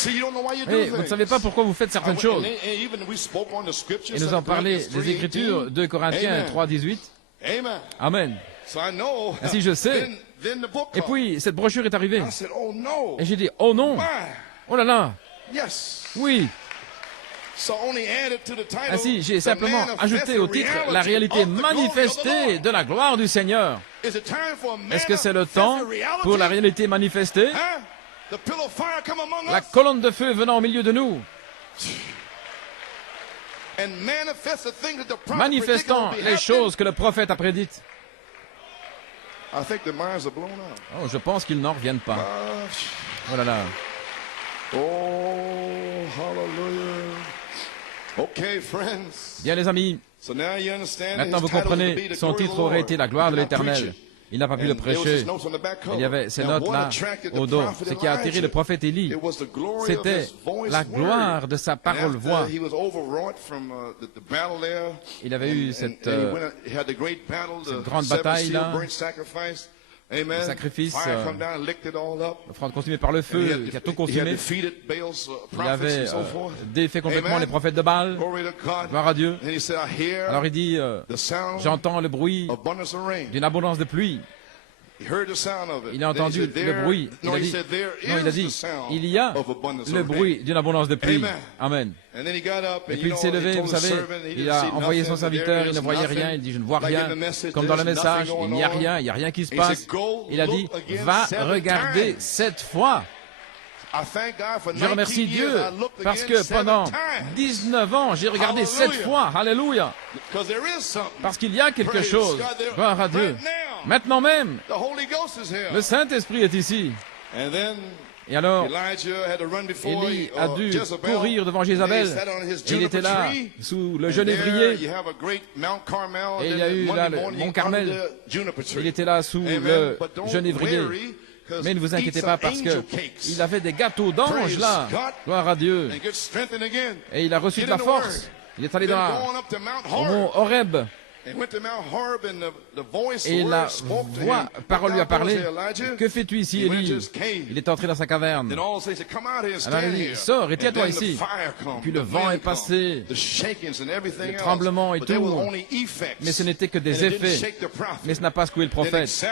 Et vous ne savez pas pourquoi vous faites certaines choses. Et nous en parlé des Écritures, 2 Corinthiens 3, 18. Amen. Ainsi je sais. Et puis, cette brochure est arrivée. Et j'ai dit, oh non. Oh là là. Oui. Ainsi, j'ai simplement ajouté au titre la réalité manifestée de la gloire du Seigneur. Est-ce que c'est le temps pour la réalité manifestée? La colonne de feu venant au milieu de nous. Manifestant les choses que le prophète a prédites. Oh, je pense qu'ils n'en reviennent pas. Oh là là. Bien les amis, maintenant vous comprenez, son titre aurait été la gloire de l'Éternel. Il n'a pas pu le prêcher. Il y avait ces notes-là au dos. Ce qui a attiré le prophète Élie, c'était la gloire de sa parole-voix. Il avait eu cette grande bataille-là, le sacrifice, l'offrande consumée par le feu, qui a tout consumé. Il avait défait complètement les prophètes de Baal. Gloire à Dieu. Alors il dit, j'entends le bruit d'une abondance de pluie. Il a entendu le bruit. Il a dit, il y a le bruit d'une abondance de pluie. Amen. Et puis il s'est levé, vous savez, il a envoyé son serviteur, il ne voyait rien, il dit, je ne vois rien. Comme dans le message, il n'y a rien qui se passe. Il a dit, va regarder 7 fois. Je remercie Dieu parce que pendant 19 ans, j'ai regardé 7 fois. Alléluia. Parce qu'il y a quelque chose. Gloire à Dieu. Maintenant même, le Saint-Esprit est ici. Et alors, Élie a dû courir devant Jézabel. Et il était là, sous le genévrier. Et il y a eu là le mont Carmel. Il était là, sous le genévrier. Mais ne vous inquiétez pas parce qu'il avait des gâteaux d'anges là. Gloire à Dieu. Et il a reçu de la force. Il est allé au mont Horeb. Et la voix, parole lui a parlé. Que fais-tu ici, Élie? Il est entré dans sa caverne. Alors il dit, sors et tiens-toi ici. Et puis le vent est passé, les tremblements et tout. Mais ce n'était que des effets. Mais ce n'a pas secoué le prophète.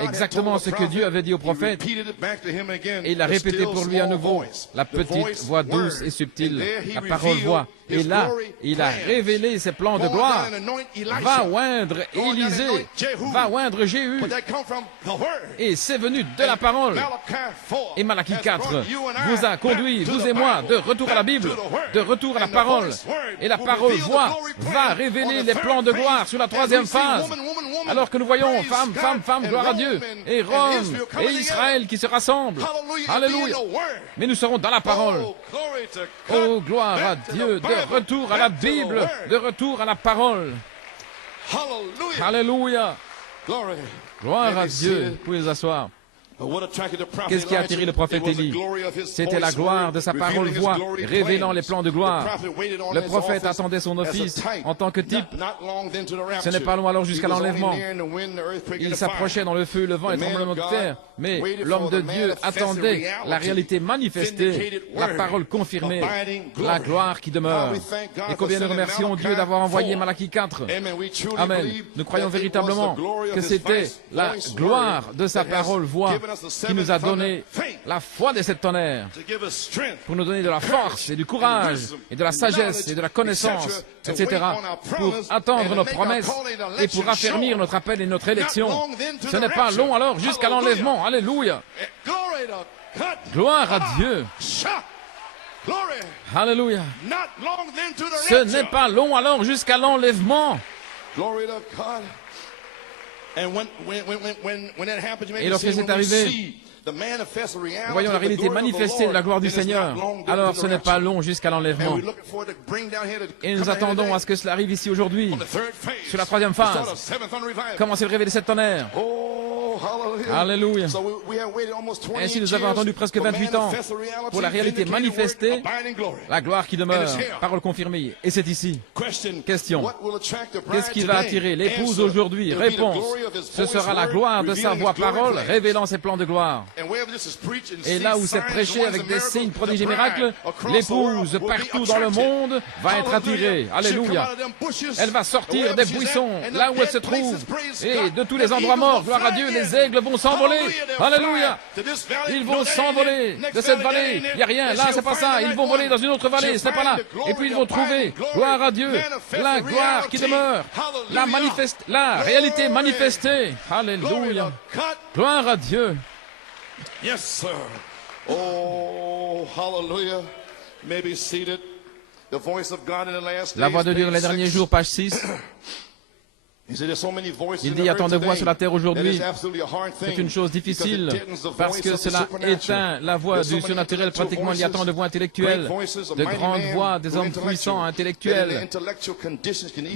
Exactement ce que Dieu avait dit au prophète. Et il a répété pour lui à nouveau. La petite voix douce et subtile, la parole voix. Et là, il a révélé ses plans de gloire. Va oindre Élisée, va oindre Jéhu. Et c'est venu de la parole. Et Malachie 4 vous a conduit, vous et moi, de retour à la Bible, de retour à la parole. Et la parole voix va révéler les plans de gloire sur la troisième phase. Alors que nous voyons femme, femme, femme, gloire à Dieu, et Rome et Israël qui se rassemblent. Alléluia. Mais nous serons dans la parole. Oh, gloire à Dieu, de retour à la Bible, de retour à la parole. Alléluia. Gloire à Dieu. Vous pouvez vous asseoir. Qu'est-ce qui a attiré le prophète Élie? C'était la gloire de sa parole voix, révélant les plans de gloire. Le prophète attendait son office en tant que type. Ce n'est pas long alors jusqu'à l'enlèvement. Il s'approchait dans le feu, le vent et le tremblement de terre. Mais l'homme de Dieu attendait la réalité manifestée, la parole confirmée, la gloire qui demeure. Et combien nous remercions Dieu d'avoir envoyé Malachie 4. Amen. Nous croyons véritablement que c'était la gloire de sa parole voix qui nous a donné la foi des 7 tonnerres pour nous donner de la force et du courage et de la sagesse et de la connaissance, etc. pour attendre nos promesses et pour affermir notre appel et notre élection. Ce n'est pas long alors jusqu'à l'enlèvement. Alléluia. Gloire à Dieu. Alléluia. Ce n'est pas long alors jusqu'à l'enlèvement. Et lorsque c'est arrivé, nous voyons la réalité manifestée de la gloire du Seigneur. Alors ce n'est pas long jusqu'à l'enlèvement. Et nous attendons à ce que cela arrive ici aujourd'hui, sur la troisième phase. Comment s'est révélé cette tonnerre? Alléluia. Ainsi nous avons attendu presque 28 ans pour la réalité manifestée, la gloire qui demeure, parole confirmée. Et c'est ici. Question. Qu'est-ce qui va attirer l'épouse aujourd'hui? Réponse. Ce sera la gloire de sa voix parole, révélant ses plans de gloire. Et là où c'est prêché avec des signes, prodiges et miracles, l'épouse partout dans le monde va être attirée. Alléluia. Elle va sortir des buissons, là où elle se trouve, et de tous les endroits morts. Gloire à Dieu, les aigles vont s'envoler. Alléluia. Ils vont s'envoler de cette vallée. Il n'y a rien. Là, c'est pas ça. Ils vont voler dans une autre vallée. Ce n'est pas là. Et puis ils vont trouver, gloire à Dieu, la gloire qui demeure, la réalité manifestée. Alléluia. Gloire à Dieu. Yes, sir. Oh, hallelujah. May be seated. The voice of God in the last days. La voix de Dieu dans les derniers jours, page 6. Il dit, il y a tant de voix sur la terre aujourd'hui. C'est une chose difficile parce que cela éteint la voix du surnaturel. Pratiquement, il y a tant de voix intellectuelles, de grandes voix des hommes puissants intellectuels.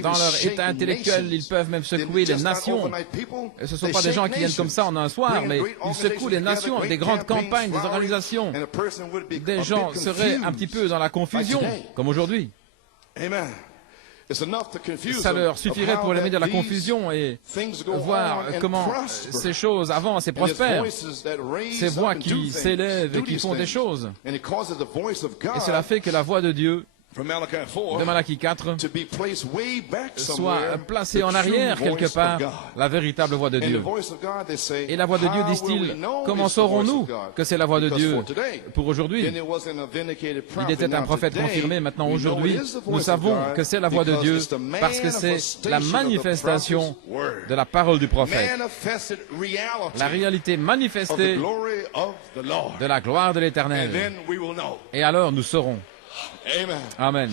Dans leur état intellectuel, ils peuvent même secouer les nations. Et ce ne sont pas des gens qui viennent comme ça en un soir, mais ils secouent les nations avec des grandes campagnes, des organisations. Des gens seraient un petit peu dans la confusion, comme aujourd'hui. Amen. Ça leur suffirait pour les mettre dans la confusion et voir comment ces choses avancent et prospèrent. Ces voix qui s'élèvent et qui font des choses. Et cela fait que la voix de Dieu de Malachie 4 soit placée en arrière quelque part, la véritable voix de Dieu. Et la voix de Dieu, disent-ils, comment saurons-nous que c'est la voix de Dieu pour aujourd'hui? Il était un prophète confirmé, maintenant aujourd'hui, nous savons que c'est la voix de Dieu parce que c'est la manifestation de la parole du prophète. La réalité manifestée de la gloire de l'Éternel. Et alors nous saurons. Amen.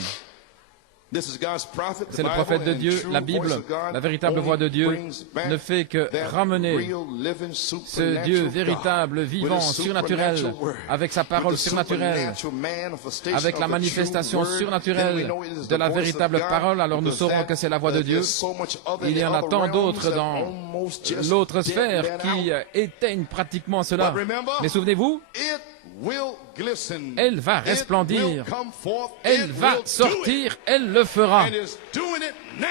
C'est le prophète de Dieu, la Bible, la véritable voix de Dieu, ne fait que ramener ce Dieu véritable, vivant, surnaturel, avec sa parole surnaturelle, avec la manifestation surnaturelle de la véritable parole. Alors nous saurons que c'est la voix de Dieu. Il y en a tant d'autres dans l'autre sphère qui éteignent pratiquement cela. Mais souvenez-vous, elle va resplendir, elle va sortir, elle le fera.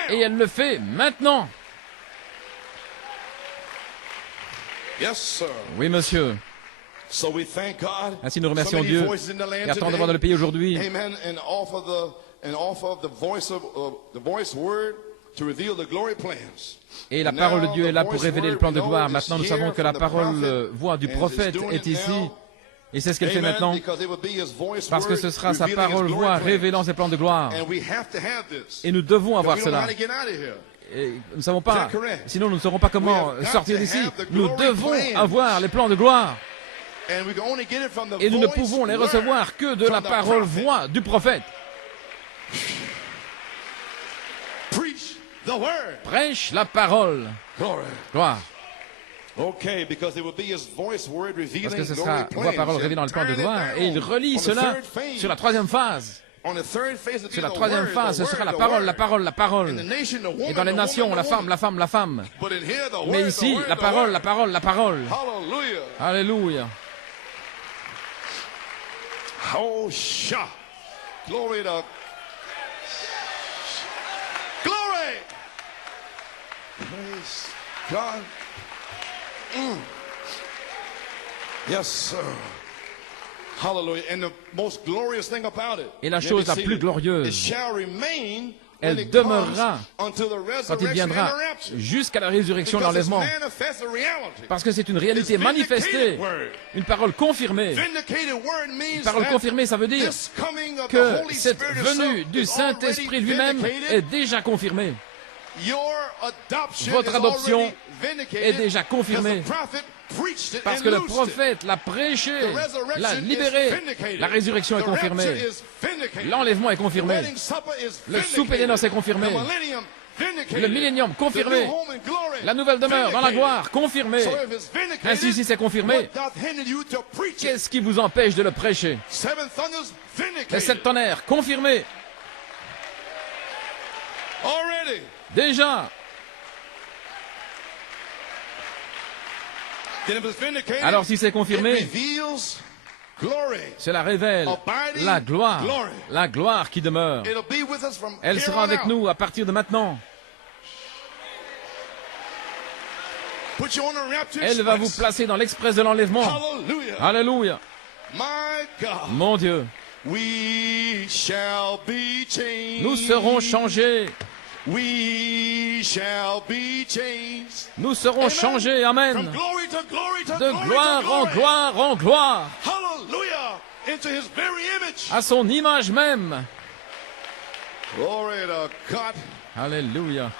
Et elle le fait maintenant. Oui, monsieur. Ainsi, nous remercions Dieu. Il y a tant de voix dans le pays aujourd'hui. Et la parole de Dieu est là pour révéler le plan de gloire. Maintenant, nous savons que la parole, voix du prophète est ici. Et c'est ce qu'elle fait maintenant, parce que ce sera sa parole, voix, révélant ses plans de gloire. Et nous devons avoir cela. Et nous ne savons pas, sinon nous ne saurons pas comment sortir d'ici. Nous devons avoir les plans de gloire. Et nous ne pouvons les recevoir que de la parole, voix du prophète. Prêche la parole. Gloire. Parce que ce sera voix parole révélant le plan de gloire. Et il relie cela sur la troisième phase. Sur la troisième phase, ce sera la parole, la parole, la parole. Et dans les nations, la femme, la femme, la femme. Mais ici, la parole, la parole, la parole. Alléluia. Oh, sha. Glory to glory. Praise God. Yes, sir. Hallelujah. And the most glorious thing about it. Et la chose la plus glorieuse, elle demeurera quand il viendra jusqu'à la résurrection de l'enlèvement. Parce que c'est une réalité manifestée, une parole confirmée. Une parole confirmée, ça veut dire que cette venue du Saint-Esprit lui-même est déjà confirmée. Votre adoption est déjà confirmée. Parce que le prophète l'a prêché, l'a libéré. La résurrection est confirmée. L'enlèvement est confirmé. Le souper des noces est confirmé. Le millénium confirmé. La nouvelle demeure dans la gloire confirmée. Ainsi, si c'est confirmé, qu'est-ce qui vous empêche de le prêcher? Les 7 tonnerres confirmés. Déjà. Alors si c'est confirmé, cela révèle la gloire qui demeure. Elle sera avec nous à partir de maintenant. Elle va vous placer dans l'express de l'enlèvement. Alléluia. Mon Dieu. Nous serons changés. Nous serons changés, amen, de gloire en gloire en gloire, à son image même. Alléluia.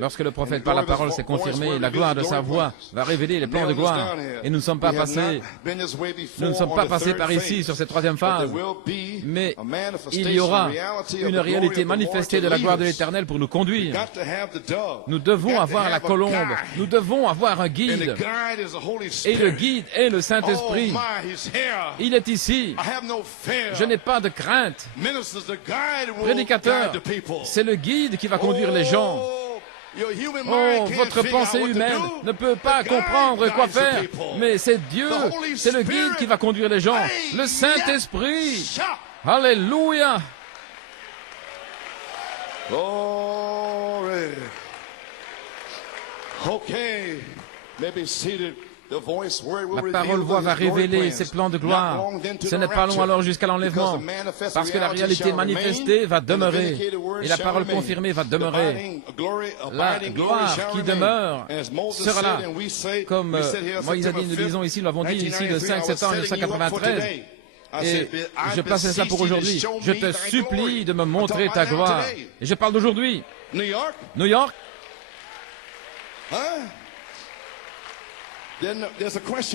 Lorsque le prophète parle la parole, c'est confirmé. La gloire de sa voix va révéler les plans de gloire. Et nous ne sommes pas passés par ici sur cette troisième phase. Mais il y aura une réalité manifestée de la gloire de l'Éternel pour nous conduire. Nous devons avoir la colombe. Nous devons avoir un guide. Et le guide est le Saint-Esprit. Il est ici. Je n'ai pas de crainte. Prédicateur, c'est le guide qui va conduire les gens. Oh, votre pensée humaine ne peut pas comprendre quoi faire, mais c'est Dieu, c'est le guide qui va conduire les gens. Le Saint-Esprit. Alléluia. Glory. Okay. Maybe seated. La parole-voix va révéler ses plans de gloire. Ce n'est pas long alors jusqu'à l'enlèvement, parce que la réalité manifestée va demeurer, et la parole confirmée va demeurer. La gloire qui demeure sera là. Comme Moïse a dit, nous lisons ici, nous l'avons dit ici le 5 septembre 1993. Et je place cela pour aujourd'hui. Je te supplie de me montrer ta gloire. Et je parle d'aujourd'hui. New York.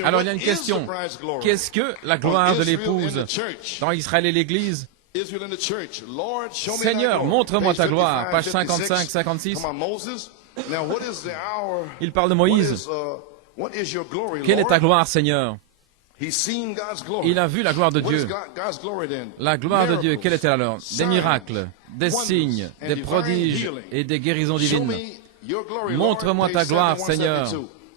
Alors il y a une question. Qu'est-ce que la gloire de l'épouse dans Israël et l'Église? Seigneur, montre-moi ta gloire. Page 55-56. Il parle de Moïse. Quelle est ta gloire, Seigneur? Il a vu la gloire de Dieu. La gloire de Dieu, quelle était alors? Des miracles, des signes, des prodiges et des guérisons divines. Montre-moi ta gloire, Seigneur.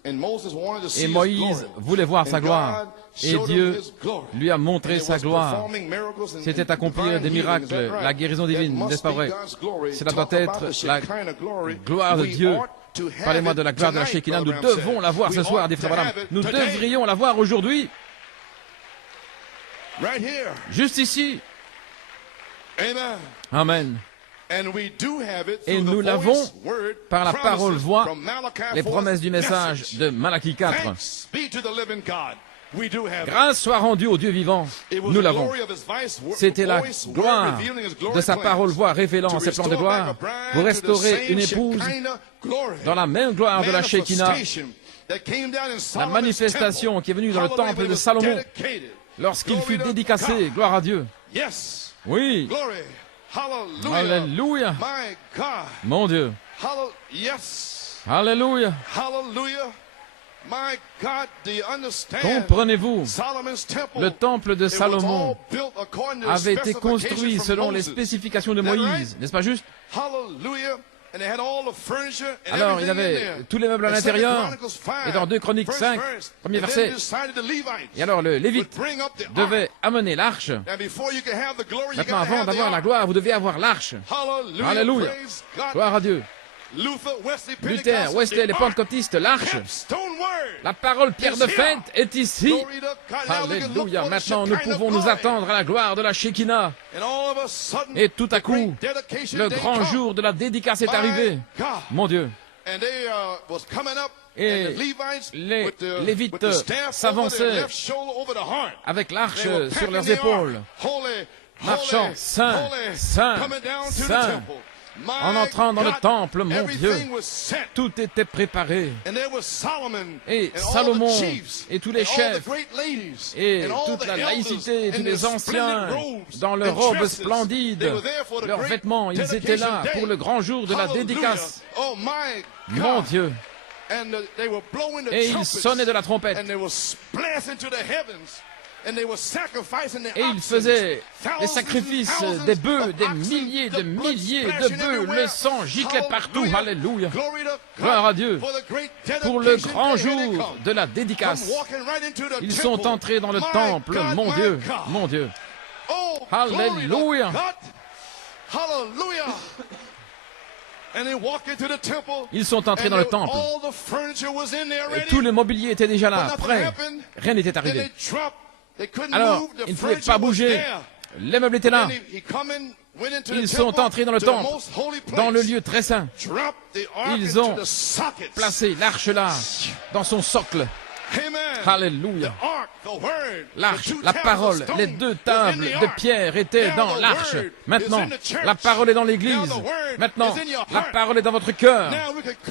Et Moïse voulait voir sa gloire. Et Dieu lui a montré sa gloire. C'était accomplir des miracles, la guérison divine, n'est-ce pas vrai? Cela doit être la gloire de Dieu. Parlez-moi de la gloire de la Shekinah. Nous devons la voir ce soir, dit Frère Branham. Nous devrions la voir aujourd'hui. Juste ici. Amen. Et nous l'avons par la parole voix, les promesses du message de Malachie 4. Grâce soit rendue au Dieu vivant. Nous l'avons. C'était la gloire de sa parole voix révélant ses plans de gloire pour restaurer une épouse dans la même gloire de la Shekinah. La manifestation qui est venue dans le temple de Salomon lorsqu'il fut dédicacé. Gloire à Dieu. Oui. Alléluia. Mon Dieu. Alléluia. Comprenez-vous, le temple de Salomon avait été construit selon les spécifications de Moïse, n'est-ce pas juste? Alors, il avait tous les meubles à l'intérieur, et dans 2 Chroniques 5, premier verset. Et alors, le Lévite devait amener l'arche. Maintenant, avant d'avoir la gloire, vous devez avoir l'arche. Alléluia. Gloire à Dieu. Luther, Wesley, les pentecôtistes, l'arche. La parole pierre de fête est ici. Alléluia. Maintenant, nous pouvons nous attendre à la gloire de la Shekinah. Et tout à coup, le grand jour de la dédicace est arrivé. Mon Dieu. Et les Lévites s'avançaient avec l'arche sur leurs épaules, marchant saint, saint, saint. En entrant dans le temple, mon Dieu, tout était préparé. Et Salomon et tous les chefs et toute la laïcité, tous les anciens, dans leurs robes splendides, leurs vêtements, ils étaient là pour le grand jour de la dédicace. Mon Dieu. Et ils sonnaient de la trompette. Et ils faisaient des sacrifices, des bœufs, des milliers de bœufs. Le sang giclait partout. Alléluia. Gloire à Dieu. Pour le grand jour de la dédicace, ils sont entrés dans le temple. Mon Dieu, mon Dieu. Alléluia. Ils sont entrés dans le temple. Et tout le mobilier était déjà là, prêt. Rien n'était arrivé. Alors, ils ne pouvaient pas bouger. Les meubles étaient là. Ils sont entrés dans le temple, dans le lieu très saint. Ils ont placé l'arche là, dans son socle. Alléluia. L'arche, la parole, les 2 tables de pierre étaient dans l'arche. Maintenant, la parole est dans l'église. Maintenant, la parole est dans votre cœur.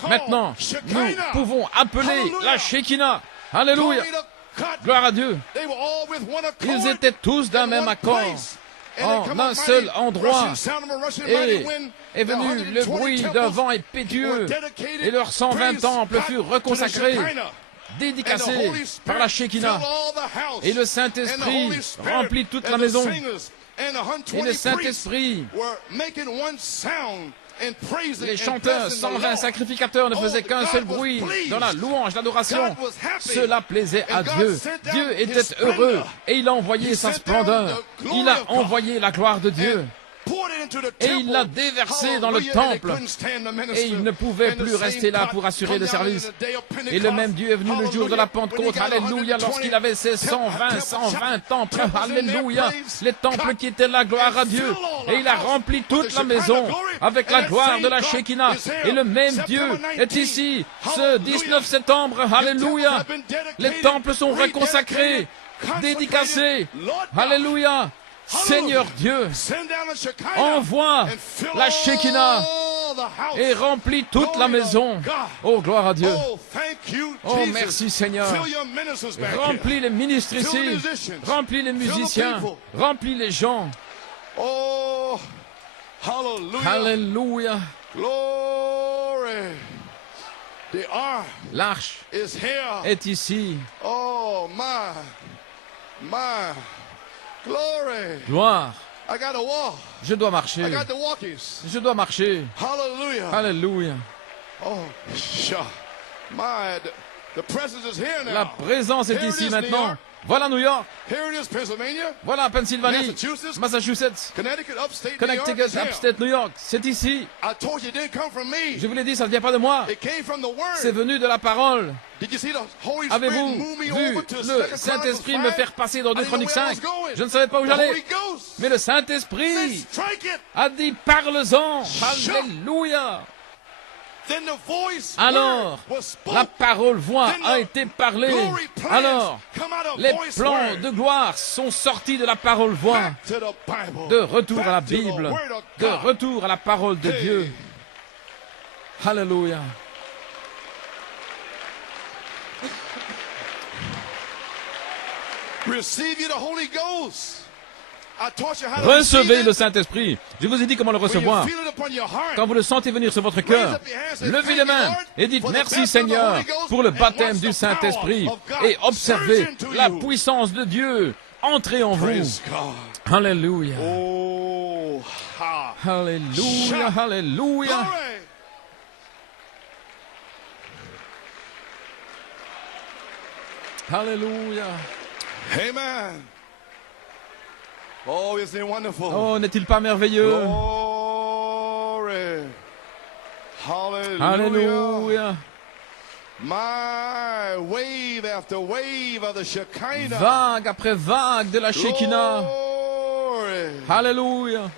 Maintenant, nous pouvons appeler la Shekinah. Alléluia. Gloire à Dieu. Ils étaient tous d'un même accord, en un seul endroit. Et est venu le bruit d'un vent impétueux, et leurs 120 temples furent reconsacrés, dédicacés par la Shekinah. Et le Saint-Esprit remplit toute la maison. Et le Saint-Esprit, les chanteurs, 120 sacrificateurs ne faisaient qu'un seul bruit dans la louange, l'adoration. Cela plaisait à Dieu. Dieu était heureux et il a envoyé sa splendeur. Il a envoyé la gloire de Dieu. Et il l'a déversé dans le temple. Et il ne pouvait plus rester là pour assurer le service. Et le même Dieu est venu le jour de la Pentecôte. Alléluia. Lorsqu'il avait ses 120 temples. Alléluia. Les temples qui étaient là, gloire à Dieu. Et il a rempli toute la maison avec la gloire de la Shekinah. Et le même Dieu est ici. Ce 19 septembre. Alléluia. Les temples sont reconsacrés, dédicacés. Alléluia. Seigneur Dieu, envoie la Shekinah et remplis toute la maison. Oh, gloire à Dieu. Oh, merci Seigneur. Remplis les ministres ici. Remplis les musiciens. Remplis les gens. Oh, hallelujah. Alléluia. Glory. The ark L'arche is here. est ici. Oh, my. Glory. Gloire. I got to walk. Je dois marcher. I got the walkies. Je dois marcher. Hallelujah. Alléluia. Oh, the presence is here now. La présence est Here it ici is, maintenant. New York. Voilà New York. Here it is, Pennsylvania. Voilà Pennsylvanie. Massachusetts. Massachusetts. Connecticut, upstate New Connecticut, York is here. upstate New York. C'est ici. I told you it didn't come from me. Je vous l'ai dit, ça ne vient pas de moi. It came from the word. C'est venu de la parole. Did you see the Holy Spirit Avez-vous move me vu over to le 2 Saint-Esprit me Chronicles faire 5? passer dans 2 I didn't know Chroniques where I 5? was going. Je ne savais pas où The j'allais. Holy Ghost Mais le said, Saint-Esprit strike it. a dit parle-en. Shut. Alléluia. Then the voice Alors, word was spoke. la parole voix Then a the été parlée. glory plans Alors, come out of les voice plans word. de gloire sont sortis de la parole voix. Back to the Bible. De retour à la Back to the Bible. word of De God. retour à la parole de Hey. Dieu. Alléluia. Receive you the Holy Ghost. I taught you how to Recevez receive le it. Saint-Esprit. Je vous ai dit comment le When you recevoir. feel it upon your heart, Quand vous le sentez venir sur votre cœur, levez les mains et dites merci Seigneur pour le baptême du Saint-Esprit et observez la puissance de Dieu entrer en vous. praise God. Alléluia. Oh, Alléluia. Alléluia. glory. Alléluia. Amen. Oh, isn't it wonderful? Oh, n'est-il pas merveilleux? Glory. Hallelujah. Alléluia. My wave after wave of the Shekinah. Vague après vague de la Shekinah. Glory. Alléluia.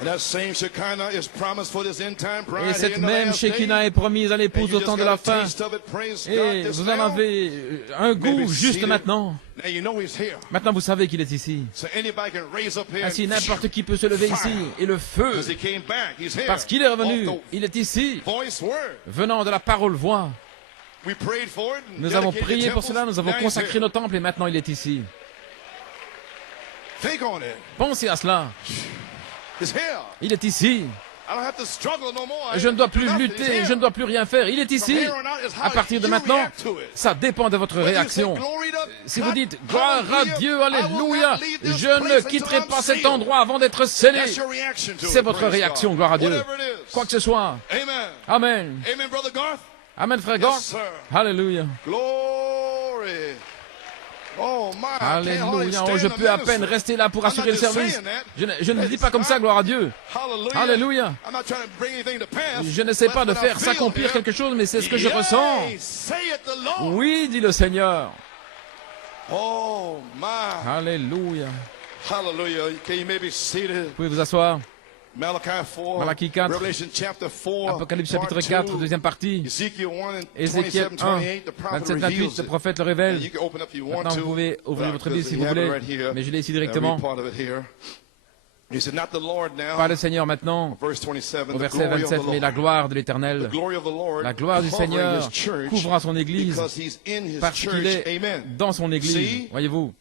And that same Shekinah is promised for this end time bride Et cette here in the même last Shekinah day. est promise à And l'épouse you au just temps de got la a fin. taste of it. Praise Et God this vous en now. avez un goût Maybe juste seated. maintenant. Now you know he's here. Maintenant, vous savez qu'il est ici. So anybody can raise up here. Ainsi, n'importe qui peut se lever ici. Et le feu, Because he came back. He's here. parce qu'il est revenu, Off the il est ici, voice word. venant de la parole voix. We prayed for it and Nous avons dedicated prié pour temples. cela, nous avons Now he's consacré here. nos temples et maintenant il est ici. Think on it. Pensez à cela. He's here. Il est ici. I don't have to struggle no more. Je ne dois plus Nothing. He's lutter, here. je ne dois plus rien faire. Il est ici. From here on out is how À partir de you maintenant, react to it. ça dépend de votre When you say réaction. glory to Si God, vous dites gloire à hallelujah, Dieu, I will alléluia, not leave this je ne place quitterai until pas I'm cet sealed. endroit avant d'être scellé. That's your reaction to C'est it, votre praise réaction, God. gloire à Dieu. Whatever it is. Quoi que ce soit. Amen. Amen. Amen, brother Garth. Amen, frère Yes, Gord. sir. Alléluia. Glory. Oh my. I can't hardly Alléluia. Oh, stand je the peux à peine ministry. rester là pour I'm assurer not le just service. saying that. Je ne le dis pas comme ça, gloire à Dieu. Hallelujah. Alléluia. I'm not trying to bring anything to pass. Je n'essaie pas de That's what I faire feel s'accomplir here. quelque chose, mais c'est ce que je Yea, ressens. saith the Lord. Oui, dit le Seigneur. Oh my. Alléluia. Hallelujah. Okay, you may be seated. Vous pouvez vous asseoir. Malachi 4. Malachie 4. Revelation chapter 4. Apocalypse part chapitre 4, 2. deuxième partie. Ezekiel 1 and Ézéchiel 27, 1, 28, the prophet 27, 28, reveals le it. prophète le And révèle. you can open up if you want Maintenant, to. vous pouvez ouvrir votre Bible Because si we vous have it voulez, right here. mais je l'ai ici And directement. read part of it here. He said, not the Lord now. Pas le Seigneur maintenant, Verse 27, au the verset glory of the 27, mais la Lord. gloire de The l'Éternel, glory of the Lord la gloire du covering Seigneur his church couvrant son Église, because he's in his parce qu'il church. est Amen. dans son Église. See? Voyez-vous,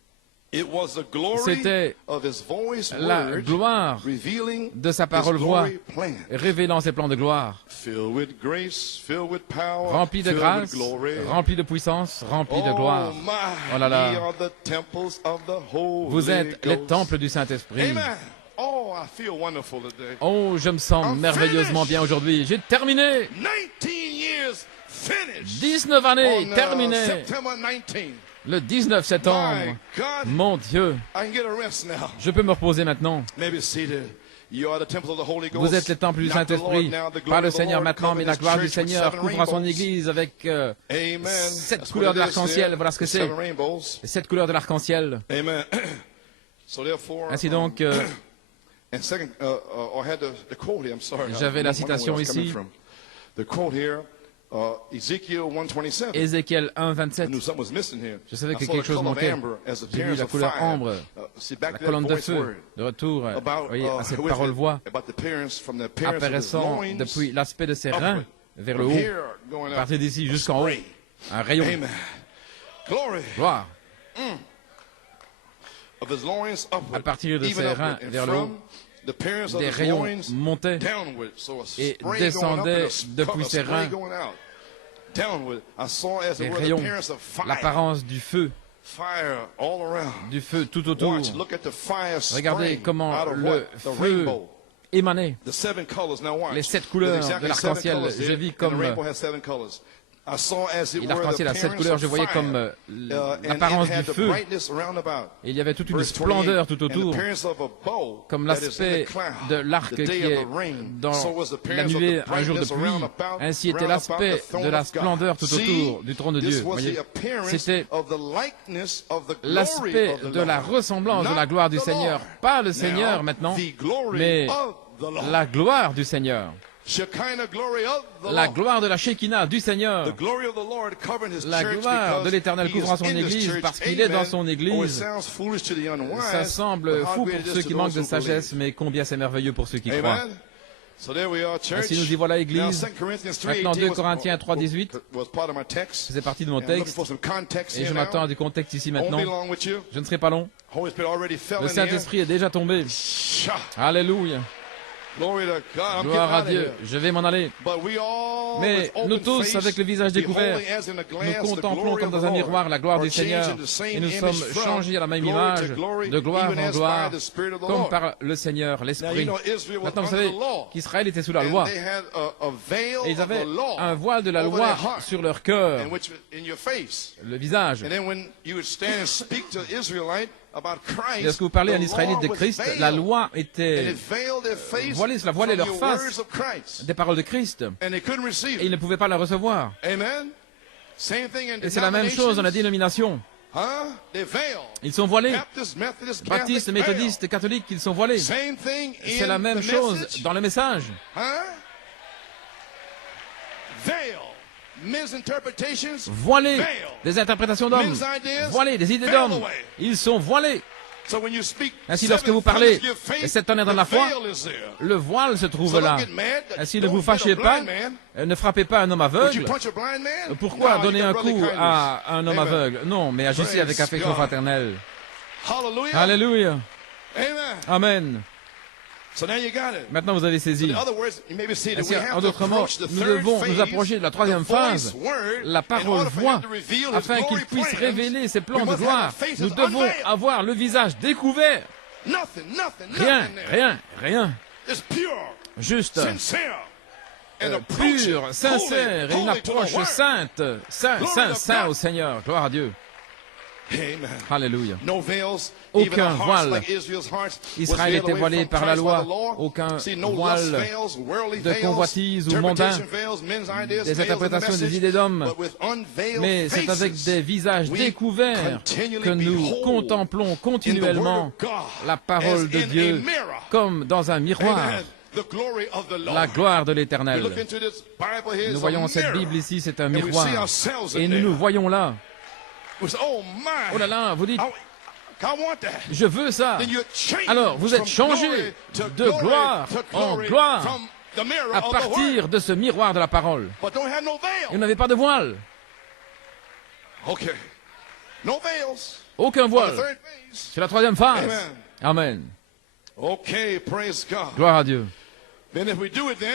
It was the glory c'était of his voice la word gloire revealing de sa his parole voix, glory plan. révélant ses plans de gloire, Filled with grace, filled with power, rempli de filled grâce, with glory. rempli de puissance, rempli de Oh gloire. my, Oh là là. ye are the temples of the Holy Vous êtes les Ghost. temples du Saint-Esprit. Amen. Oh, I feel wonderful today. Oh, je me sens I'm merveilleusement finished. bien aujourd'hui. J'ai terminé. 19 years finished. 19 années On, terminées. September 19. Le 19 septembre. My God, Mon Dieu, I can get a rest now. je peux me reposer maintenant. Maybe seated. You are the temples of the Holy Ghost. Vous êtes les temples du Not the Lord Saint-Esprit. now, the glory Pas le of the Seigneur Lord maintenant, mais covering la his gloire du church with Seigneur 7 couvre son rainbows. Église avec Amen. 7 That's couleurs de what it is l'arc-en-ciel. there. Voilà ce que c'est. 7 rainbows. 7 couleurs de l'arc-en-ciel. Amen. So therefore, Ainsi donc, and second, I had the quote here. I'm sorry. J'avais la I'm wondering citation where it's coming ici. from. The quote here, Ézéchiel 1, 27. Je savais que quelque chose manquait. J'ai vu la couleur ambre, la colonne de feu, de retour, voyez, à cette parole-voix, apparaissant depuis l'aspect de ses reins vers le haut, à partir d'ici jusqu'en haut, un rayon. Gloire. À partir de ses reins vers le haut, des rayons montaient et descendaient depuis ses reins. Des rayons, l'apparence du feu tout autour. Regardez comment le feu émanait. Les 7 couleurs de l'arc-en-ciel, je vis comme... Et l'arc-en-ciel a 7 couleurs, je voyais comme l'apparence du feu. Et il y avait toute une splendeur tout autour, comme l'aspect de l'arc qui est dans la nuée un jour de pluie. Ainsi était l'aspect de la splendeur tout autour du trône de Dieu. Voyez, c'était l'aspect de la ressemblance de la gloire du Seigneur. Pas le Seigneur maintenant, mais la gloire du Seigneur. La gloire de la Shekinah du Seigneur. La gloire de l'Éternel couvrant son Église parce qu'il est dans son Église. Ça semble fou pour ceux qui manquent de sagesse, mais combien c'est merveilleux pour ceux qui croient. Ainsi nous y voilà, Église. Maintenant, 2 Corinthiens 3, 18 faisait partie de mon texte. Et je m'attends à du contexte ici maintenant. Je ne serai pas long. Le Saint-Esprit est déjà tombé. Alléluia. Gloire à Dieu, je vais m'en aller. Mais nous tous, avec le visage découvert, nous contemplons comme dans un miroir la gloire du Seigneur et nous sommes changés à la même image, de gloire en gloire, comme par le Seigneur, l'Esprit. Maintenant, vous savez qu'Israël était sous la loi et ils avaient un voile de la loi sur leur cœur, le visage. Et lorsque vous parlez à un Israélite de Christ, la loi était voilée, cela voilait leur face des paroles de Christ. Et ils ne pouvaient pas la recevoir. Et c'est la même chose dans la dénomination. Ils sont voilés. Baptistes, méthodistes, catholiques, ils sont voilés. C'est la même chose dans le message. Voilés, des interprétations d'hommes, voilés, des idées d'hommes, ils sont voilés. Ainsi, lorsque vous parlez et cette tonnerre dans la foi, le voile se trouve là. Ainsi, ne vous fâchez pas, ne frappez pas un homme aveugle. Pourquoi donner un coup à un homme aveugle? Non, mais agissez avec affection fraternelle. Alléluia. Amen. Maintenant, vous avez saisi. En d'autres mots, nous devons nous approcher de la troisième phase, la parole voix, afin qu'il puisse révéler ses plans de gloire. Nous devons avoir le visage découvert. Rien. Juste, pur, sincère et une approche sainte, saint au Seigneur. Gloire à Dieu. Alléluia. Aucun voile. Israël était voilé par la loi. Aucun voile de convoitise ou mondain, des interprétations des idées d'hommes. Mais c'est avec des visages découverts que nous contemplons continuellement la parole de Dieu comme dans un miroir. La gloire de l'Éternel. Nous voyons cette Bible ici, c'est un miroir. Et nous nous voyons là. Oh là là, vous dites, je veux ça. Alors, vous êtes changés de gloire en gloire à partir de ce miroir de la parole. Et vous n'avez pas de voile. Aucun voile. C'est la troisième phase. Amen. Gloire à Dieu.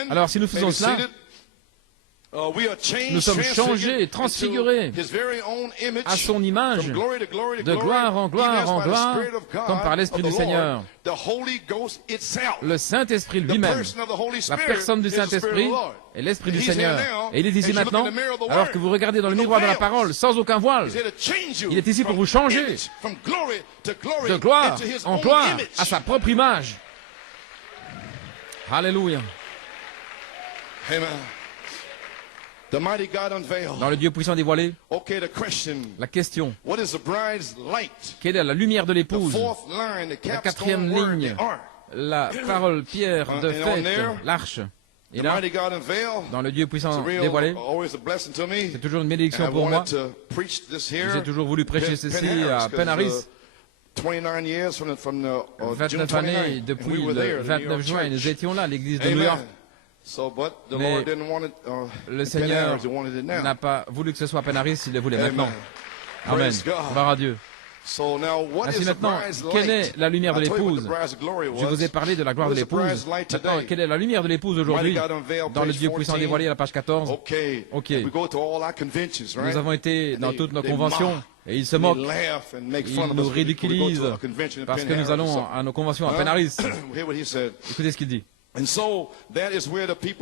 Alors, si nous faisons cela, nous sommes changés et transfigurés à son image, de gloire en gloire en gloire, comme par l'Esprit du Seigneur. Le Saint-Esprit lui-même, la personne du Saint-Esprit est l'Esprit du Seigneur. Et il est ici maintenant, alors que vous regardez dans le miroir de la parole, sans aucun voile. Il est ici pour vous changer de gloire en gloire à sa propre image. Alléluia. Dans le Dieu puissant dévoilé, la question, quelle est la lumière de l'épouse? La quatrième ligne, la parole pierre de fête, l'arche. Et là, dans le Dieu puissant dévoilé, c'est toujours une bénédiction pour moi. J'ai toujours voulu prêcher ceci à Penaris. 29 années depuis le 29 juin, nous étions là, l'église de New York. Mais le Seigneur n'a pas voulu que ce soit à Penaris, il le voulait maintenant. Amen. Gloire à Dieu. Ainsi maintenant, quelle est la lumière de l'épouse? Je vous ai parlé de la gloire de l'épouse. Maintenant, quelle est la lumière de l'épouse aujourd'hui? Dans le Dieu puissant dévoilé à la page 14. Ok. Nous avons été dans toutes nos conventions et ils se moquent. Ils nous ridiculisent parce que nous allons à nos conventions à Penaris. Écoutez ce qu'il dit.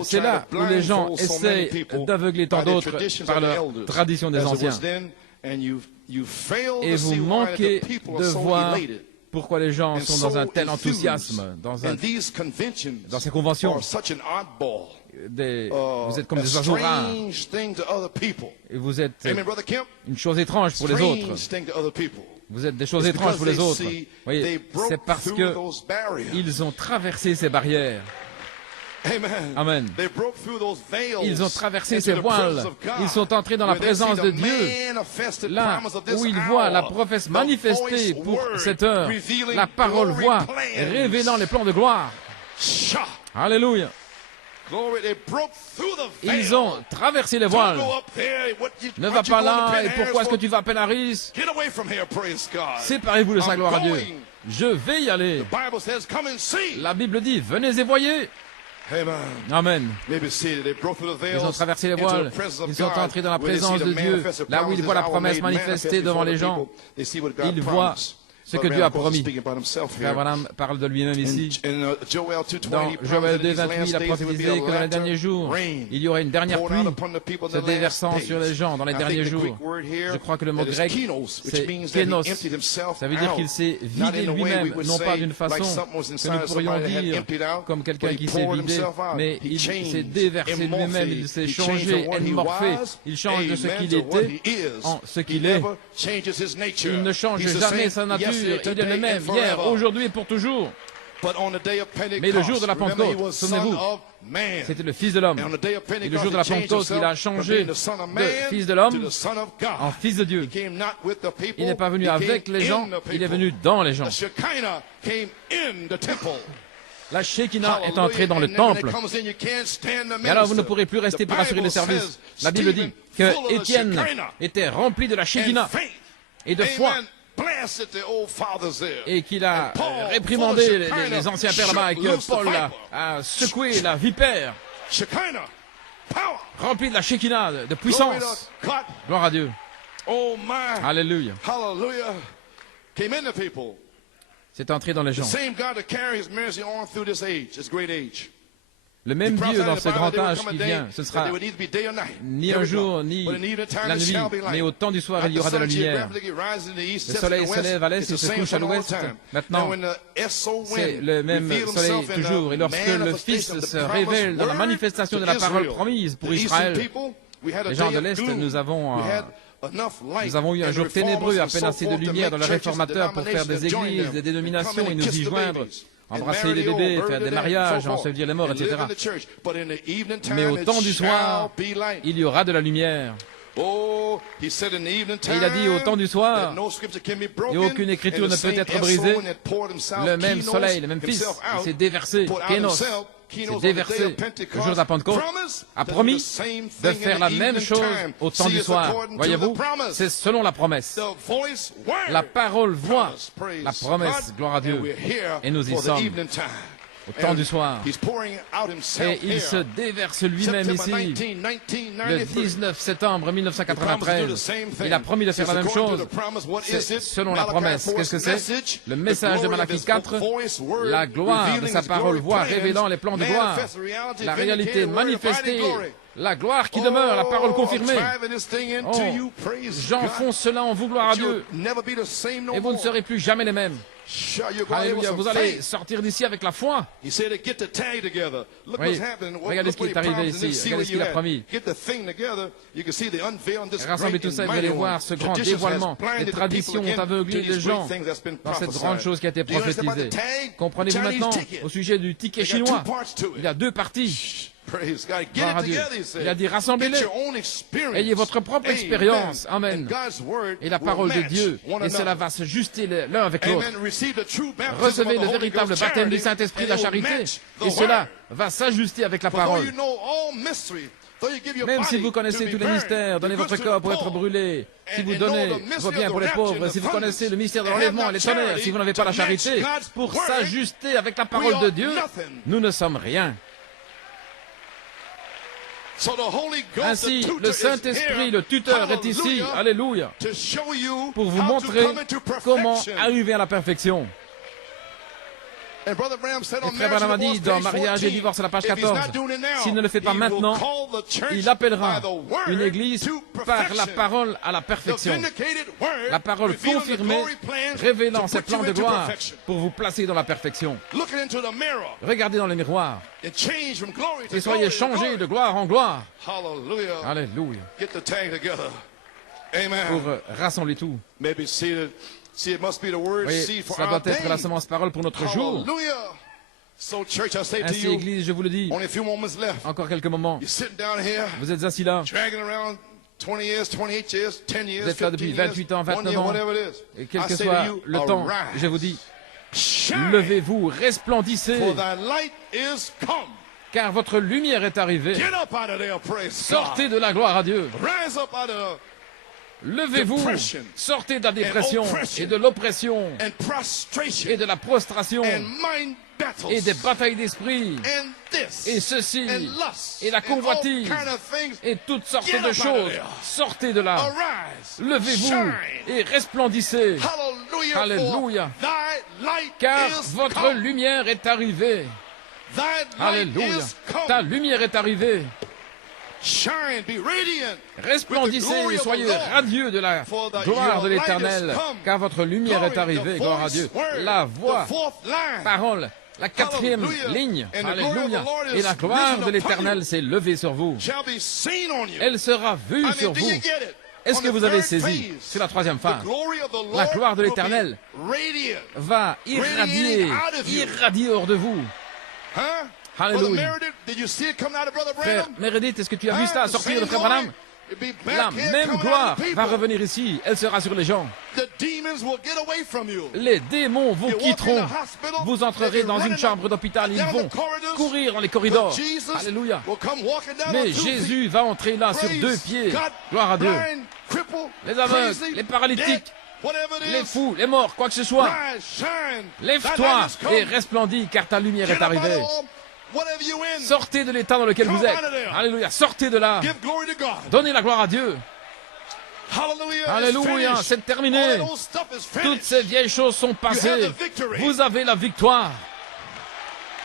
C'est là où les gens essayent d'aveugler tant d'autres par la tradition des anciens. Et vous manquez de voir pourquoi les gens sont dans un tel enthousiasme, dans ces conventions. Vous êtes comme des oiseaux rares. Et vous êtes une chose étrange pour les autres. Vous êtes des choses étranges pour les autres. Vous voyez, c'est parce qu'ils ont traversé ces barrières. Amen. Ils ont traversé ces voiles. Ils sont entrés dans la présence de Dieu. Là où ils voient la promesse manifestée pour cette heure, la parole voit révélant les plans de gloire. Alléluia. Ils ont traversé les voiles. Ne va pas là, et pourquoi est-ce que tu vas à Penaris? Séparez-vous de sa gloire à Dieu. Je vais y aller. La Bible dit, venez et voyez. Amen. Ils ont traversé les voiles. Ils sont entrés dans la présence de Dieu. Là où ils voient la promesse manifestée devant les gens, ils voient ce que Dieu a promis. Frère Branham parle de lui-même ici. Dans Joël 2:28, il a prophétisé que dans les derniers jours, il y aurait une dernière pluie se déversant sur les gens dans les derniers jours. Je crois que le mot grec, c'est kénos. Ça veut dire qu'il s'est vidé lui-même, non pas d'une façon que nous pourrions dire comme quelqu'un qui s'est vidé, mais il s'est déversé lui-même, il s'est changé, morphé. Il change de ce qu'il était en ce qu'il est. Il ne change jamais sa nature. Il est le même hier, aujourd'hui et pour toujours. Mais le jour de la Pentecôte, souvenez-vous, c'était le Fils de l'homme. Et le jour de la Pentecôte, il a changé de Fils de l'homme en Fils de Dieu. Il n'est pas venu avec les gens, il est venu dans les gens. La Shekinah est entrée dans le temple. Et alors vous ne pourrez plus rester pour assurer le service. La Bible dit que Étienne était rempli de la Shekinah et de foi. Et qu'il a réprimandé les anciens pères là-bas et que Paul a secoué la vipère. Rempli de la Shekinah, de puissance. Gloire à Dieu. Alléluia. C'est entré dans les gens. Le même Dieu dans ce grand âge qui vient, ce sera ni un jour ni la nuit, mais au temps du soir il y aura de la lumière. Le soleil se lève à l'est et se couche à l'ouest. Maintenant, c'est le même soleil toujours. Et lorsque le Fils se révèle dans la manifestation de la parole promise pour Israël, les gens de l'Est, nous avons eu un jour ténébreux, à peine assez de lumière dans le réformateur pour faire des églises, des dénominations et nous y joindre. Embrasser les bébés, faire des mariages, ensevelir les morts, etc. Mais au temps du soir, il y aura de la lumière. Et il a dit au temps du soir, et aucune écriture ne peut être brisée, le même soleil, le même Fils, s'est déversé, Kénos, s'est déversé le jour de la Pentecôte, a promis de faire la même chose au temps du soir. Voyez-vous, c'est selon la promesse. La parole voit la promesse, gloire à Dieu, et nous y sommes au temps du soir. Et il se déverse lui-même ici, le 19 septembre 1993. Il a promis de faire la même chose. C'est selon la promesse. Qu'est-ce que c'est? Le message de Malachie 4, la gloire de sa parole voix révélant les plans de gloire, la réalité manifestée, la gloire qui demeure, la parole confirmée. Oh, j'enfonce cela en vous, gloire à Dieu. Et vous ne serez plus jamais les mêmes. Alléluia, vous allez sortir d'ici avec la foi. Oui, regardez ce qui est arrivé ici, regardez ce qu'il a promis. Rassemblez tout ça et vous allez voir ce grand dévoilement. Les traditions ont aveuglé les gens dans cette grande chose qui a été prophétisée. Comprenez-vous maintenant, au sujet du ticket chinois, il y a deux parties. Praise God. Get Gloire à it Dieu. together, he said. Il a dit, rassemblez-les. Get your own experience. Ayez votre propre expérience. Amen. And God's word Et la will parole de match Dieu. one Et cela another. va se juster l'un avec l'autre. Amen. Receive the true baptism Recevez of le the Holy véritable Ghost baptême du charity, Saint-Esprit de la and it will charité. match the Et cela word. va s'ajuster avec la For though parole. you know all mystery, though you give your Même si body vous connaissez to tous be les burned, mystères, donnez the votre goods to corps the pour être poor, brûlé. Si vous and know donnez the mystery vos biens of pour the les pauvres, rapture si vous and the connaissez le mystère de abundance, l'enlèvement and et les have not tonnerres, charity si vous n'avez pas la to match charité, God's pour word, s'ajuster avec la we parole de are Dieu, nothing. nous ne sommes rien. So the Holy Ghost, Ainsi, the tutor le is Saint-Esprit, here, le tuteur, est ici, hallelujah, alléluia, to show you pour vous how to montrer come into comment perfection. arriver à la perfection. And Brother Branham said Et on Frère Marriage Branham a and dit Divorce, dans page Mariage et 14, Divorce à la page if he's 14, not doing it now, s'il ne le fait pas he will maintenant, call the church il appellera by the word une église to par la perfection. parole à la The perfection. vindicated word La parole revealing the confirmée, glory plans révélant to ses put you plans de into gloire perfection. pour vous placer dans la perfection. Looking into the mirror Regardez dans le miroir and change from glory to et soyez glory to changés glory. de gloire en gloire. Hallelujah. Alléluia. Get the tag together. Amen. Pour rassembler tout. Maybe seated. See, it must be the word Oui, seed for ça our doit être la day. semence parole pour notre jour. Hallelujah. So, church, I say to Ainsi, you, Église, je vous le dis, only a few moments left. encore quelques moments. You're sitting down here, Vous êtes assis là, dragging around 20 years, 28 years, 10 years, vous êtes là 15 depuis years, 28 ans, 1 29 year, ans, whatever it is. et quel I que say soit to you, le temps, arise. je vous dis, Shine, levez-vous, resplendissez, for thy light is come. car votre lumière est arrivée. Get up out of there, praise Sortez God. de la gloire à Dieu. Rise up out of Levez-vous, Depression. sortez de la dépression oppression. et de l'oppression and prostration et de la prostration and mind battles et des batailles d'esprit and this et ceci and lust et la and all convoitise kind of things. et toutes sortes Get de up out of choses. there. Sortez de là, Arise, levez-vous shine. et resplendissez, Hallelujah, Alléluia. for thy light car is votre come. lumière est arrivée. Thy light Alléluia. is come. Ta lumière est arrivée. Shine, be radiant. Resplendissez et soyez radieux de la gloire de l'Éternel, car votre lumière est arrivée. Gloire à Dieu. La voix, parole, la quatrième ligne. Alléluia. Et la gloire de l'Éternel s'est levée sur vous. Shall be seen on you. Elle sera vue I mean, sur do vous. you get it? Est-ce On que the vous avez third saisi? phase, C'est la troisième the phase. glory of the Lord La gloire de will be l'Éternel radiant. va irradier hors de vous. Huh? Alléluia. Brother Meredith, did you see it coming out of Brother Frère Branham? Meredith, est-ce que tu as vu Huh? cela The sortir de same Frère glory, Branham? it'd be back La here même coming out gloire of the va people. revenir ici. Elle sera sur les gens. The demons will get away from you. Les démons vous You walk quitteront. in the hospital, Vous entrerez they'll be dans une running chambre d'hôpital. Ils down vont the corridors, courir dans les but corridors. Jesus Alléluia. will come walking down Mais on 2 feet. Jésus va entrer là sur Praise 2 pieds. God, Gloire à Dieu. blind, cripple, Les aveugles, crazy, les paralytiques, dead, whatever it les is, fous, les morts, quoi que ce soit. rise, shine. Thy Lève-toi light has come. et resplendis, car ta lumière Get est up out of arrivée. all, whatever you in. Sortez de l'état dans lequel vous Come êtes. out of there. Alléluia. Sortez de là. Give glory to God. Donnez la gloire à Dieu. Hallelujah. It's Alléluia. finished. C'est terminé. All that old stuff is Toutes finished. ces vieilles choses sont passées. victory. Vous avez la victoire.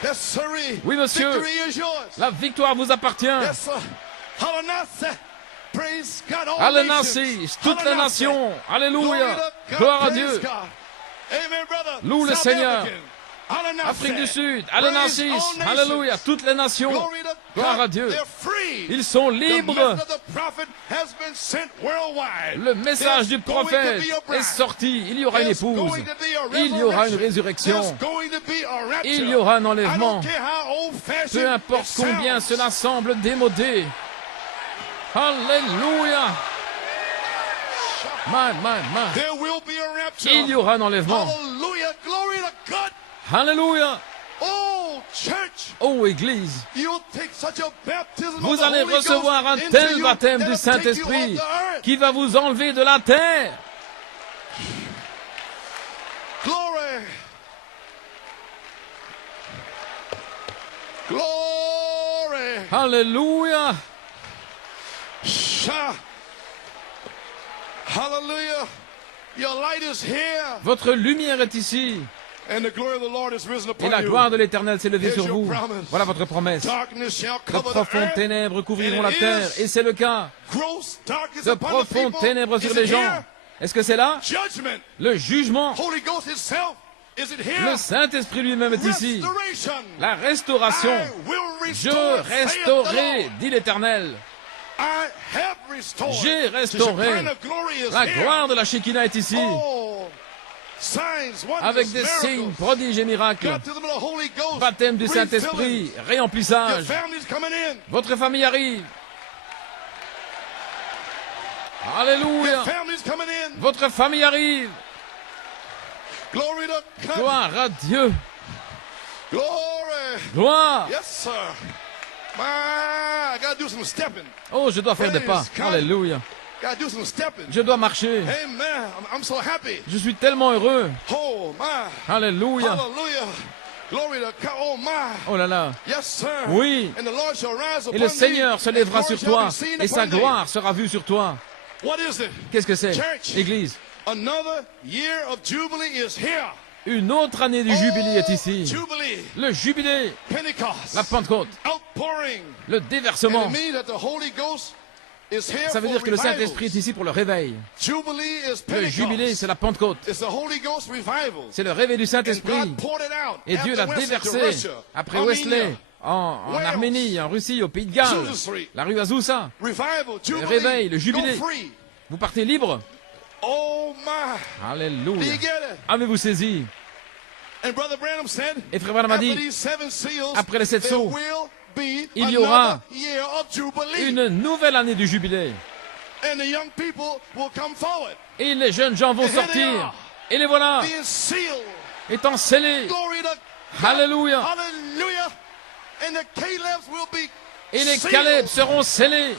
Yes, sirree. Oui, monsieur. Victory is yours. La victoire vous appartient. Yes, sir. Hallelujah. Praise God. All Alléluia, nations. toutes les Hallelujah. nations. Glory Alléluia. to God. Gloire à Praise Dieu. God. Amen, brother. Loue le South Seigneur. African. Hallelujah. Afrique du Sud. Praise Alléluia. all nations. Alléluia. Toutes les nations. Glory to Gloire God. à Dieu. They're free. Ils sont The libres. message of the prophet has been sent worldwide. Le message du There's going prophète to be a bride. est sorti. Il y aura une There's épouse. going to be a Il y aura une resurrection. résurrection. There's going to be a rapture. Il y aura un I enlèvement. don't care how old-fashioned Peu importe it combien sounds. cela semble démodé. Alléluia. There will be a rapture. Il y aura un enlèvement. Hallelujah. Glory to God. Alléluia. Oh, church. Oh, Église, You'll take such a baptism of vous the allez Holy recevoir un Ghost into tel you baptême that'll du take you Saint-Esprit off the earth. qui va vous enlever de la terre. Glory. Glory. Alléluia. Sha. Hallelujah. Your light is here. Votre lumière est ici. And the glory of the Lord is risen Et upon la you. gloire de l'Éternel s'est levée Here's sur your vous. promise. Voilà votre promesse. Darkness shall De cover the profondes earth. ténèbres couvriront And la it terre. is Et c'est le cas. gross darkness De upon the profondes people. ténèbres sur Is les it gens. here? Est-ce que c'est là? Judgment. Le jugement. Holy Ghost itself. Is it here? Le Saint-Esprit lui-même est ici. Restoration. La restauration. I will Je restore, saith the restaurerai, Lord. dit l'Éternel. I have restored. J'ai The restauré. Shekinah glory is La here. gloire de la Shekinah est ici. Oh, avec des signes, prodiges et miracles, baptême du Saint-Esprit, réemplissage. Votre famille arrive. Alléluia. Votre famille arrive. Gloire à Dieu. Gloire. Oh, je dois faire des pas. Alléluia. Je dois marcher. Je suis tellement heureux. Alléluia. Oh là là. Oui. Et le Seigneur se lèvera sur toi et sa gloire sera vue sur toi. Qu'est-ce que c'est, Église? Une autre année du jubilé est ici. Le jubilé, la Pentecôte, le déversement. Ça veut dire que le Saint-Esprit est ici pour le réveil. Le jubilé, c'est la Pentecôte. C'est le réveil du Saint-Esprit. Et Dieu l'a déversé après Wesley, en Arménie, en Russie, au Pays de Galles, la rue Azusa. Le réveil, le jubilé. Vous partez libre. Alléluia. Avez-vous saisi? Et Frère Branham a dit, après les 7 sceaux, il y aura une nouvelle année du jubilé. Et les jeunes gens vont sortir. Et les voilà, étant scellés. Alléluia. Et les Caleb seront scellés.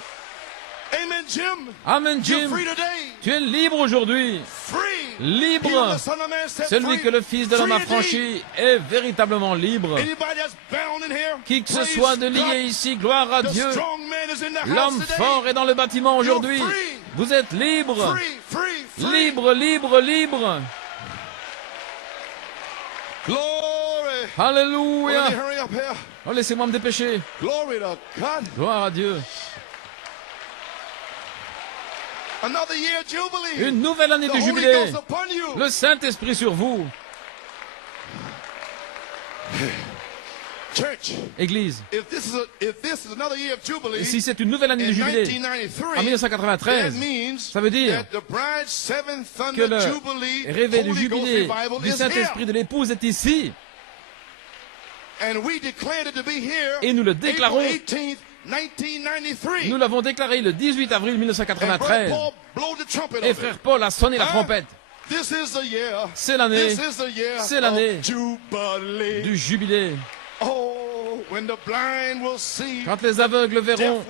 Amen, Jim. Tu es libre aujourd'hui. Libre. Celui que le Fils de l'homme a franchi est véritablement libre. Qui que ce soit de lié ici, gloire à Dieu. L'homme fort est dans le bâtiment aujourd'hui. Vous êtes libre. Libre, libre, libre. Alléluia. Oh, laissez-moi me dépêcher. Gloire à Dieu. Une nouvelle année du jubilé. Le Saint-Esprit sur vous. Église, si c'est une nouvelle année du jubilé en 1993, ça veut dire que le réveil du jubilé du Saint-Esprit de l'épouse est ici. Et nous le déclarons. Nous l'avons déclaré le 18 avril 1993. Et frère Paul a sonné la trompette. C'est l'année du jubilé. Quand les aveugles verront,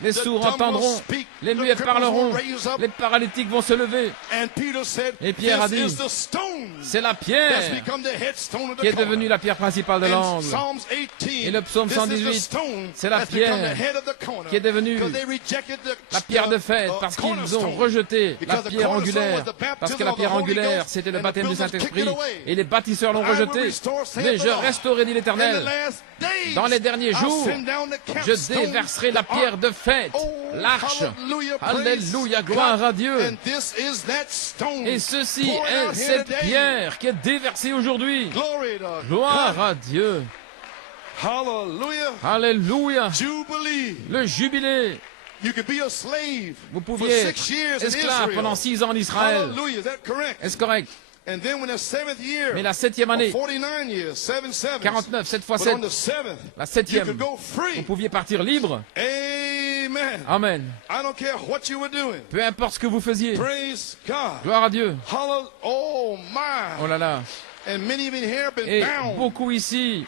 les sourds entendront, les muets parleront, les paralytiques vont se lever. Et Pierre a dit, c'est la pierre qui est devenue la pierre principale de l'angle. Et le psaume 118, c'est la pierre qui est devenue la pierre de fête parce qu'ils ont rejeté la pierre angulaire. Parce que la pierre angulaire, c'était le baptême du Saint-Esprit. Et les bâtisseurs l'ont rejeté. Mais je restaurerai, dit l'Éternel. Dans les derniers jours, je déverserai la pierre de fête, l'arche. Alléluia, gloire à Dieu. Et ceci est cette pierre qui est déversée aujourd'hui. Gloire à Dieu. Alléluia. Le jubilé. Vous pouviez être esclave pendant 6 ans en Israël. Est-ce correct? Mais la 7e année, 49, 7 fois 7, la 7e, vous pouviez partir libre. Amen. Peu importe ce que vous faisiez. Gloire à Dieu. Oh là là. Et beaucoup ici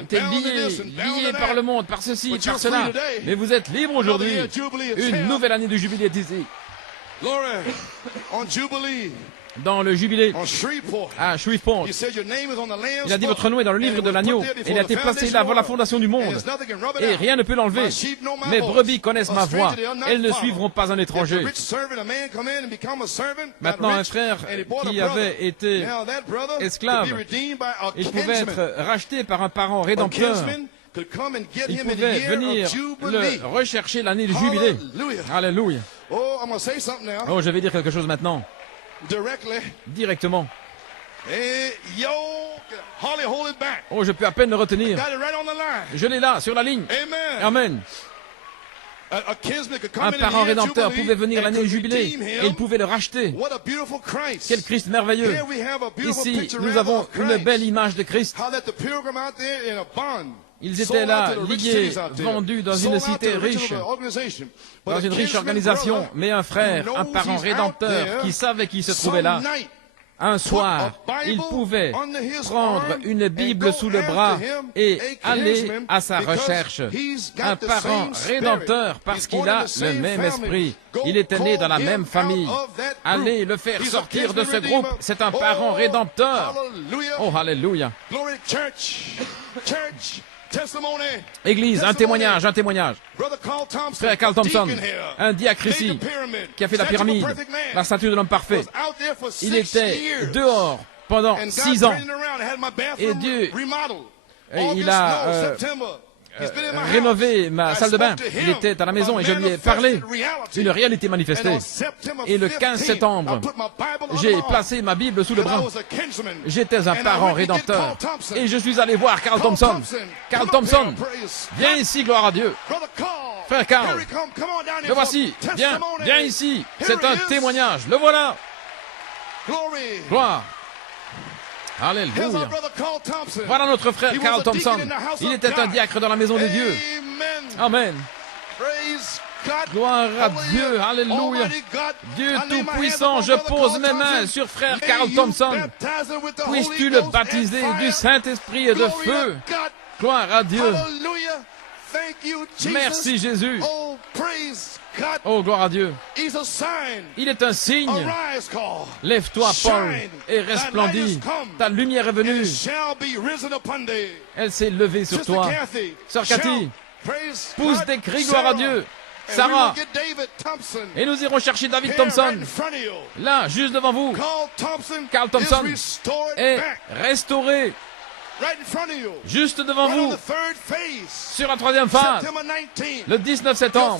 étaient liés par le monde, par ceci, par cela. Mais vous êtes libres aujourd'hui. Une nouvelle année de jubilé est ici. Dans le jubilé à Shreveport, il a dit votre nom est dans le livre de l'agneau et il a été placé là avant la fondation du monde et rien ne peut l'enlever. Mes brebis connaissent ma voix, elles ne suivront pas un étranger. Maintenant un frère qui avait été esclave, il pouvait être racheté par un parent rédempteur. Il pouvait venir le rechercher l'année du jubilé. Alléluia. Oh, je vais dire quelque chose maintenant. Directement. Oh, je peux à peine le retenir. Je l'ai là, sur la ligne. Amen. Un parent rédempteur pouvait venir l'année du jubilé et il pouvait le racheter. Quel Christ merveilleux! Ici, nous avons une belle image de Christ. Ils étaient là, liés, vendus dans une cité riche, dans une riche organisation, mais un frère, un parent rédempteur qui savait qu'il se trouvait là. Un soir, il pouvait prendre une Bible sous le bras et aller à sa recherche. Un parent rédempteur parce qu'il a le même esprit. Il était né dans la même famille. Allez le faire sortir de ce groupe. C'est un parent rédempteur. Oh, alléluia. Église, un témoignage, un témoignage. Frère Carl Thompson, un diacre ici, qui a fait la pyramide, la statue de l'homme parfait. Il était dehors pendant 6 ans. Et Dieu, il a rénové ma salle de bain. Il était à la maison et je lui ai parlé. Une réalité manifestée. Et le 15 septembre, j'ai placé ma Bible sous le bras. J'étais un parent rédempteur. Et je suis allé voir Carl Thompson. Carl Thompson, viens ici, gloire à Dieu. Frère Carl, le voici. Viens ici. C'est un témoignage. Le voilà. Gloire. Alléluia. Voilà notre frère Carl Thompson. Il était un diacre dans la maison de Dieu. Amen. Gloire à Dieu. Alléluia. Dieu Tout-Puissant, je pose mes mains sur frère Carl Thompson. Puisses-tu le baptiser du Saint-Esprit et de feu. Gloire à Dieu. Merci Jésus. Oh, gloire à Dieu. Il est un signe. Lève-toi, Paul, et resplendis. Ta lumière est venue. Elle s'est levée sur toi. Sœur Cathy, pousse des cris, gloire à Dieu. Sarah, et nous irons chercher David Thompson. Là, juste devant vous. Carl Thompson est restauré. Juste devant vous, sur la 3e phase, le 19 septembre,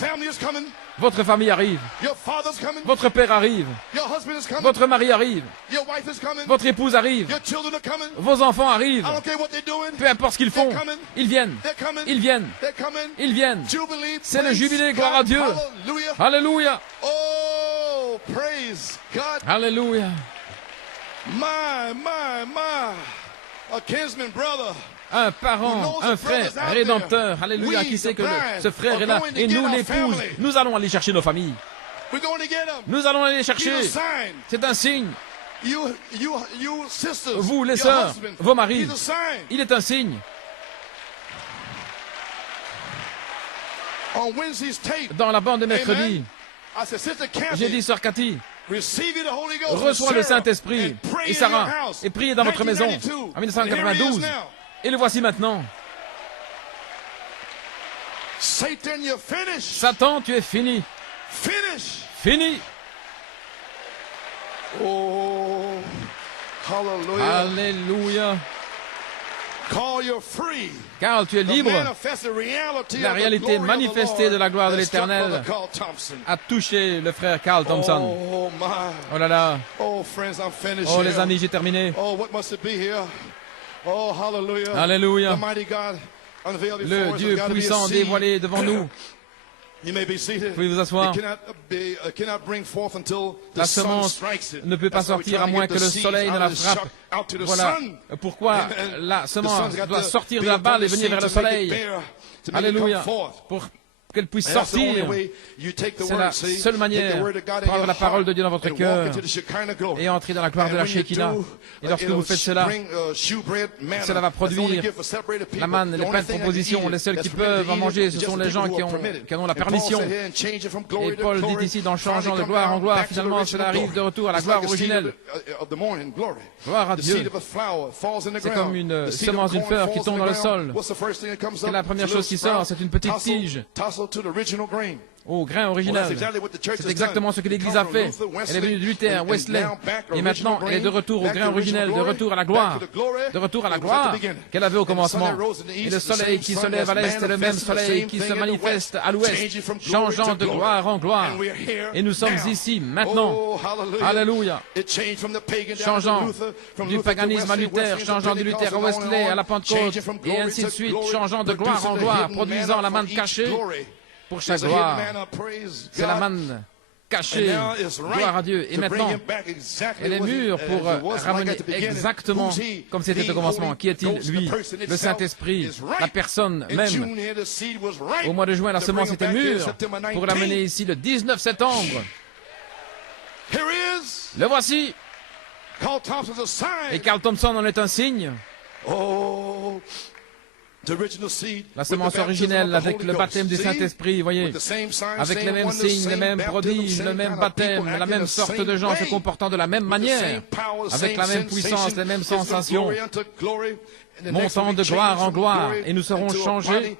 votre famille arrive, votre père arrive, votre mari arrive, votre épouse arrive, vos enfants arrivent, peu importe ce qu'ils font, ils viennent, ils viennent, ils viennent. C'est le jubilé, gloire à Dieu. Alléluia. Alléluia. Un parent, un frère rédempteur, alléluia, qui sait que ce frère est là, et nous l'épouse, nous allons aller chercher nos familles. Nous allons aller chercher. C'est un signe. Vous, les sœurs, vos maris, il est un signe. Dans la bande de mercredi, j'ai dit, sœur Cathy, reçois le Saint-Esprit et Sarah et priez dans votre maison en 1992. Et le voici maintenant. Satan, tu es fini. Fini. Oh, Alléluia. Car tu es libre. La réalité manifestée de la gloire de l'Éternel a touché le frère Carl Thompson. Oh là là. Oh les amis, j'ai terminé. Alléluia. Le Dieu puissant dévoilé devant nous. Vous pouvez vous asseoir. La semence ne peut pas sortir à moins que le soleil ne la frappe. Voilà pourquoi la semence doit sortir de la balle et venir vers le soleil. Alléluia. Pour qu'elle puisse sortir. C'est la seule manière de prendre la parole de Dieu dans votre cœur et entrer dans la gloire de la Shekinah. Et lorsque vous faites cela, cela va produire la manne, les pains de proposition. Les seuls qui peuvent en manger, ce sont les gens qui en ont la permission. Et Paul dit ici, dans changeant de gloire en gloire, finalement, cela arrive de retour à la gloire originelle. Gloire à Dieu. C'est comme une semence d'une fleur qui tombe dans le sol. C'est la première chose qui sort, c'est une petite tige. Au grain original. C'est exactement ce que l'Église a fait. Elle est venue de Luther, Wesley, et maintenant elle est de retour au grain originel, de retour à la gloire, qu'elle avait au commencement. Et le soleil qui se lève à l'est est le même soleil qui se manifeste à l'ouest, changeant de gloire en gloire. Et nous sommes ici maintenant. Alléluia. Changeant du paganisme à Luther, changeant du Luther à Wesley, à la Pentecôte, et ainsi de suite, changeant de gloire en gloire, produisant la manne cachée. pour chaque gloire. C'est la manne cachée, gloire à Dieu. Et maintenant, elle est mûre pour ramener exactement comme c'était au commencement. Qui est-il? Lui, le Saint-Esprit, la personne même. Au mois de juin, la semence était mûre pour l'amener ici le 19 septembre. Le voici. Et Carl Thompson en est un signe. La semence originelle avec le baptême du Saint-Esprit, voyez, avec les mêmes signes, les mêmes prodiges, le même baptême, la même sorte de gens se comportant de la même manière, avec la même puissance, les mêmes sensations, montant de gloire en gloire, et nous serons changés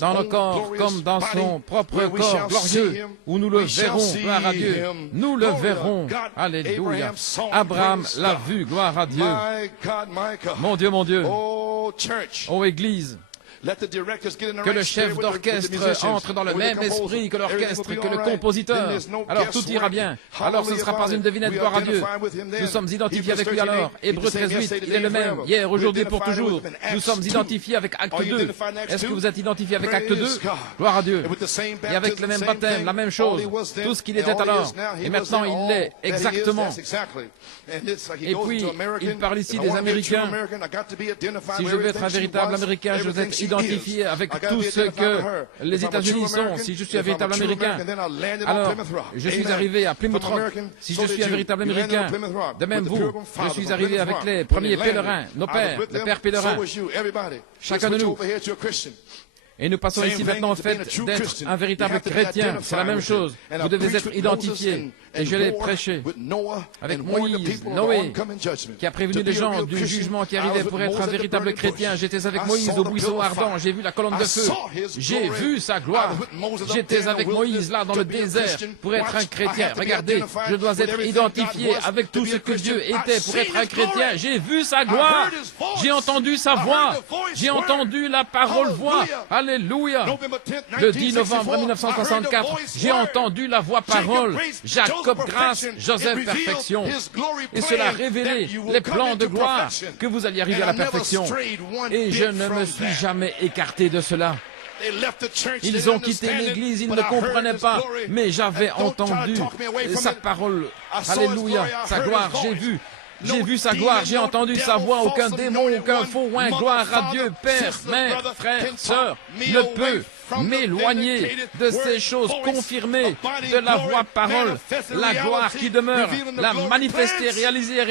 dans le corps comme dans son propre corps glorieux, où nous le verrons, gloire à Dieu, nous le verrons, alléluia. Abraham l'a vu, gloire à Dieu. Mon Dieu, ô Église, que le chef d'orchestre entre dans le même esprit que l'orchestre, que le compositeur. Alors tout ira bien. Alors ce ne sera pas une devinette, gloire à Dieu. Nous sommes identifiés avec lui alors. Hébreux 13:8, il est le même, hier, aujourd'hui, pour toujours. Nous sommes identifiés avec Acte 2. Est-ce que vous êtes identifiés avec Acte 2? Gloire à Dieu. Et avec le même baptême, la même chose. Tout ce qu'il était alors. Et maintenant il l'est exactement. Et puis, il parle ici des Américains. Si je veux être un véritable Américain, je veux être identifié avec tout ce que les États-Unis sont. Si je suis un véritable Américain, alors je suis arrivé à Plymouth Rock. Si je suis un véritable Américain, de même vous, je suis arrivé avec les premiers pèlerins, nos pères, les pères pèlerins, chacun de nous. Et nous passons ici maintenant au fait d'être un véritable chrétien. C'est la même chose. Vous devez être identifié. Et je l'ai prêché avec Moïse, Noé, qui a prévenu les gens du jugement qui arrivait pour être un véritable chrétien. J'étais avec Moïse au buisson ardent. J'ai vu la colonne de feu. J'ai vu sa gloire. J'étais avec Moïse là dans le désert pour être un chrétien. Regardez, je dois être identifié avec tout ce que Dieu était pour être un chrétien. J'ai vu sa gloire. J'ai entendu sa voix. J'ai entendu la parole voix. Alléluia. Le 10 novembre 1964, j'ai entendu la voix parole. Jacob grâce, Joseph perfection. Et cela a révélé les plans de gloire que vous alliez arriver à la perfection. Et je ne me suis jamais écarté de cela. Ils ont quitté l'église, ils ne comprenaient pas, mais j'avais entendu sa parole. Alléluia, sa gloire, j'ai vu sa gloire, j'ai entendu sa voix, aucun démon, aucun faux oint, gloire à Dieu, Père, Mère, Frère, Sœur, ne peut m'éloigner de ces choses confirmées, de la voix parole, la gloire qui demeure, la manifestée, réalisée,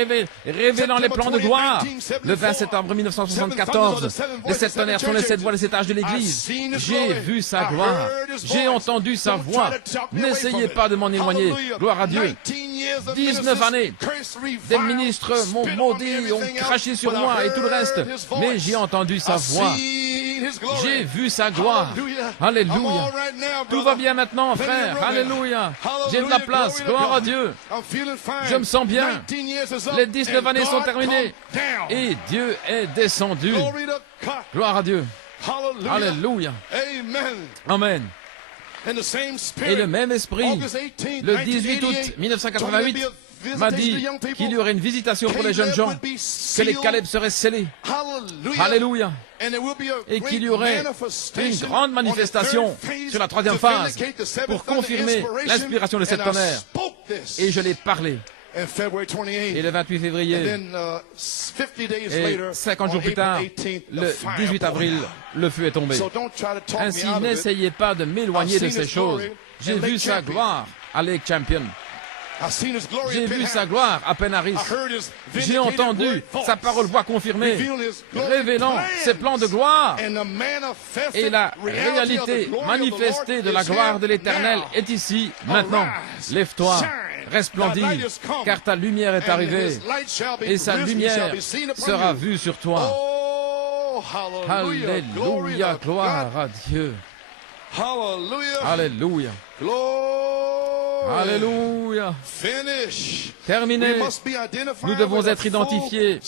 révélant les plans de gloire. Le 20 septembre 1974, les 7 tonnerres sont les 7 voix, les 7 âges de l'église. J'ai vu sa gloire, j'ai entendu sa voix. N'essayez pas de m'en éloigner, gloire à Dieu. 19 années, des ministres m'ont maudit, ont craché sur moi et tout le reste, mais j'ai entendu sa voix. J'ai vu sa gloire. Alléluia. Tout va bien maintenant, frère. Alléluia. J'ai de la place. Gloire à Dieu. Je me sens bien. Les 19 années sont terminées. Et Dieu est descendu. Gloire à Dieu. Alléluia. Amen. Et le même esprit, le 18 août 1988, m'a dit qu'il y aurait une visitation pour les jeunes gens, que les Caleb seraient scellés. Alléluia. Et qu'il y aurait une grande manifestation sur la 3e phase pour confirmer l'inspiration de cette tonnerre. Et je l'ai parlé. Et le 28 février, et 50 jours plus tard, le 18 avril, le feu est tombé. Ainsi, n'essayez pas de m'éloigner de ces choses. J'ai vu sa gloire à Lake Champion. J'ai vu sa gloire à Penaris. J'ai entendu sa parole voix confirmée, révélant ses plans de gloire. Et la réalité manifestée de la gloire de l'Éternel est ici, maintenant. Lève-toi, resplendis, car ta lumière est arrivée. Et sa lumière sera vue sur toi. Alléluia, gloire à Dieu. Alléluia. Alléluia. Terminé. Nous devons être identifiés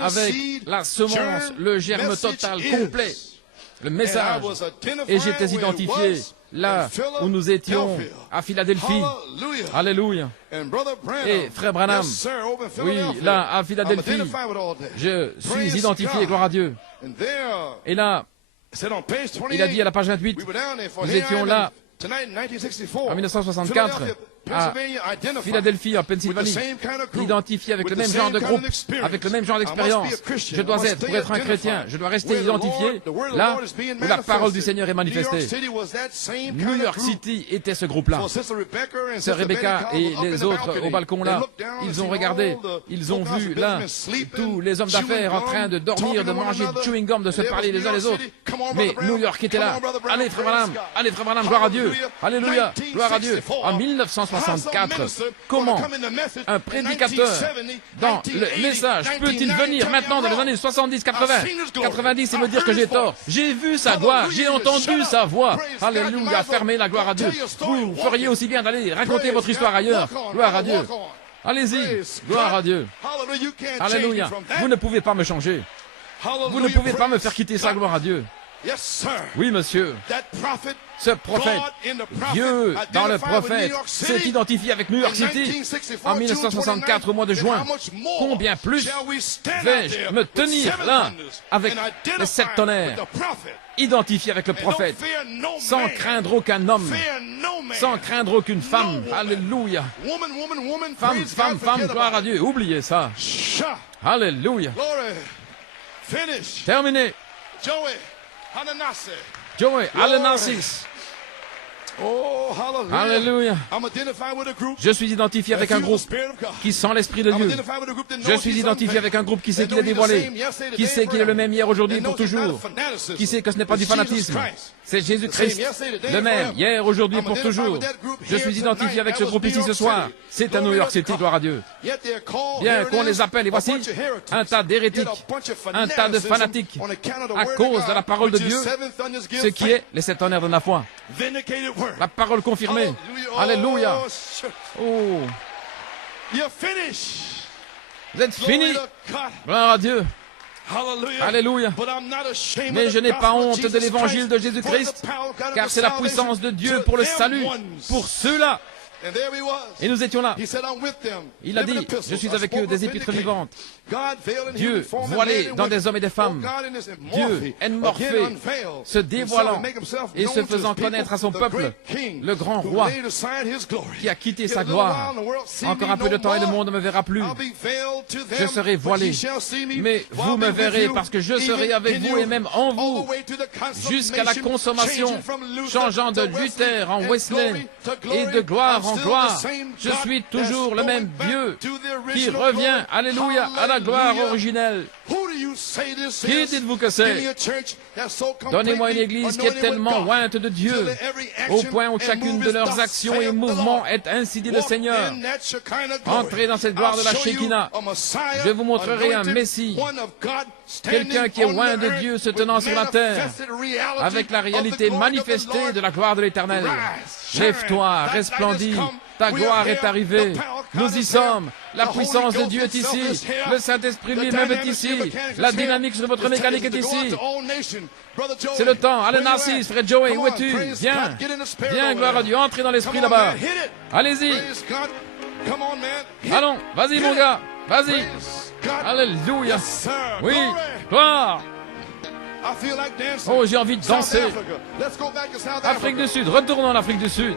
avec la semence, le germe total, complet, le message. Et j'étais identifié là où nous étions à Philadelphie. Alléluia. Et frère Branham, oui, là à Philadelphie, je suis identifié, gloire à Dieu. Et là, Il a dit à la page 28, nous étions là en 1964 à Philadelphie, en Pennsylvanie, identifié avec le même genre de groupe, avec le même genre d'expérience. Je dois être, pour être un chrétien, je dois rester identifié là où la parole du Seigneur est manifestée. New York City était ce groupe-là. Sœur Rebecca et les autres au balcon là, ils ont regardé, ils ont vu là tous les hommes d'affaires en train de dormir, de manger du chewing gum, de se parler les uns les autres. Mais New York était là. Allez frère Branham, gloire à Dieu. Alléluia, gloire à Dieu. En 1964, comment un prédicateur dans le message peut-il venir maintenant dans les années 70, 80, 90 et me dire que j'ai tort? J'ai vu sa gloire, j'ai entendu sa voix. Alléluia, fermez la gloire à Dieu. Vous feriez aussi bien d'aller raconter votre histoire ailleurs. Gloire à Dieu. Allez-y, gloire à Dieu. Alléluia. Vous ne pouvez pas me changer. Vous ne pouvez pas me faire quitter sa gloire à Dieu. Oui, monsieur. Ce prophète, Dieu, dans le prophète, s'est identifié avec New York City en 1964 au mois de juin. Combien plus vais-je me tenir là avec les 7 tonnerres, identifié avec le prophète, sans craindre aucun homme, sans craindre aucune femme. Alléluia. Femme, gloire à Dieu. Oubliez ça. Alléluia. Terminé. Joey Alenassis. Alléluia. Je suis identifié avec un groupe qui sent l'Esprit de Dieu. Je suis identifié avec un groupe qui sait qu'il est dévoilé, qui sait qu'il est le même hier, aujourd'hui, pour toujours, qui sait que ce n'est pas du fanatisme. C'est Jésus-Christ, le même, hier, aujourd'hui, pour toujours. Je suis identifié avec ce groupe ici ce soir. C'est à New York City, gloire à Dieu. Bien qu'on les appelle, et voici un tas d'hérétiques, un tas de fanatiques, à cause de la parole de Dieu, ce qui est les 7 tonnerres de la foi. La parole confirmée. Alléluia. Oh. Vous êtes finis. Gloire à Dieu. Alléluia. Mais je n'ai pas honte de l'évangile de Jésus-Christ, car c'est la puissance de Dieu pour le salut, pour ceux-là. Et nous étions là. Il a dit, je suis avec eux, des épîtres vivantes. Dieu voilé dans des hommes et des femmes. Dieu enmorphé, se dévoilant et se faisant connaître à son peuple. Le grand roi qui a quitté sa gloire. Encore un peu de temps et le monde ne me verra plus. Je serai voilé. Mais vous me verrez parce que je serai avec vous et même en vous. Jusqu'à la consommation, changeant de Luther en Wesley et de gloire en gloire. Je suis toujours le même Dieu qui revient, alléluia, à la gloire originelle. Qui dites-vous que c'est? Donnez-moi une église qui est tellement ointe de Dieu, au point où chacune de leurs actions et mouvements est ainsi dit le Seigneur. Entrez dans cette gloire de la Shekinah. Je vous montrerai un Messie, quelqu'un qui est oint de Dieu se tenant sur la terre, avec la réalité manifestée de la gloire de l'Éternel. Lève-toi, resplendis, ta gloire est arrivée. Nous y sommes. La puissance de Dieu est ici. Le Saint-Esprit lui-même est ici. La dynamique de votre mécanique est ici. C'est le temps. Allez, Narcisse, frère Joey, où es-tu? Viens. Viens, gloire à Dieu. Entrez dans l'Esprit là-bas. Allez-y. Allons, vas-y, mon gars. Vas-y. Alléluia. Oui, gloire. Oh, j'ai envie de danser. Afrique du Sud. Retournons en Afrique du Sud.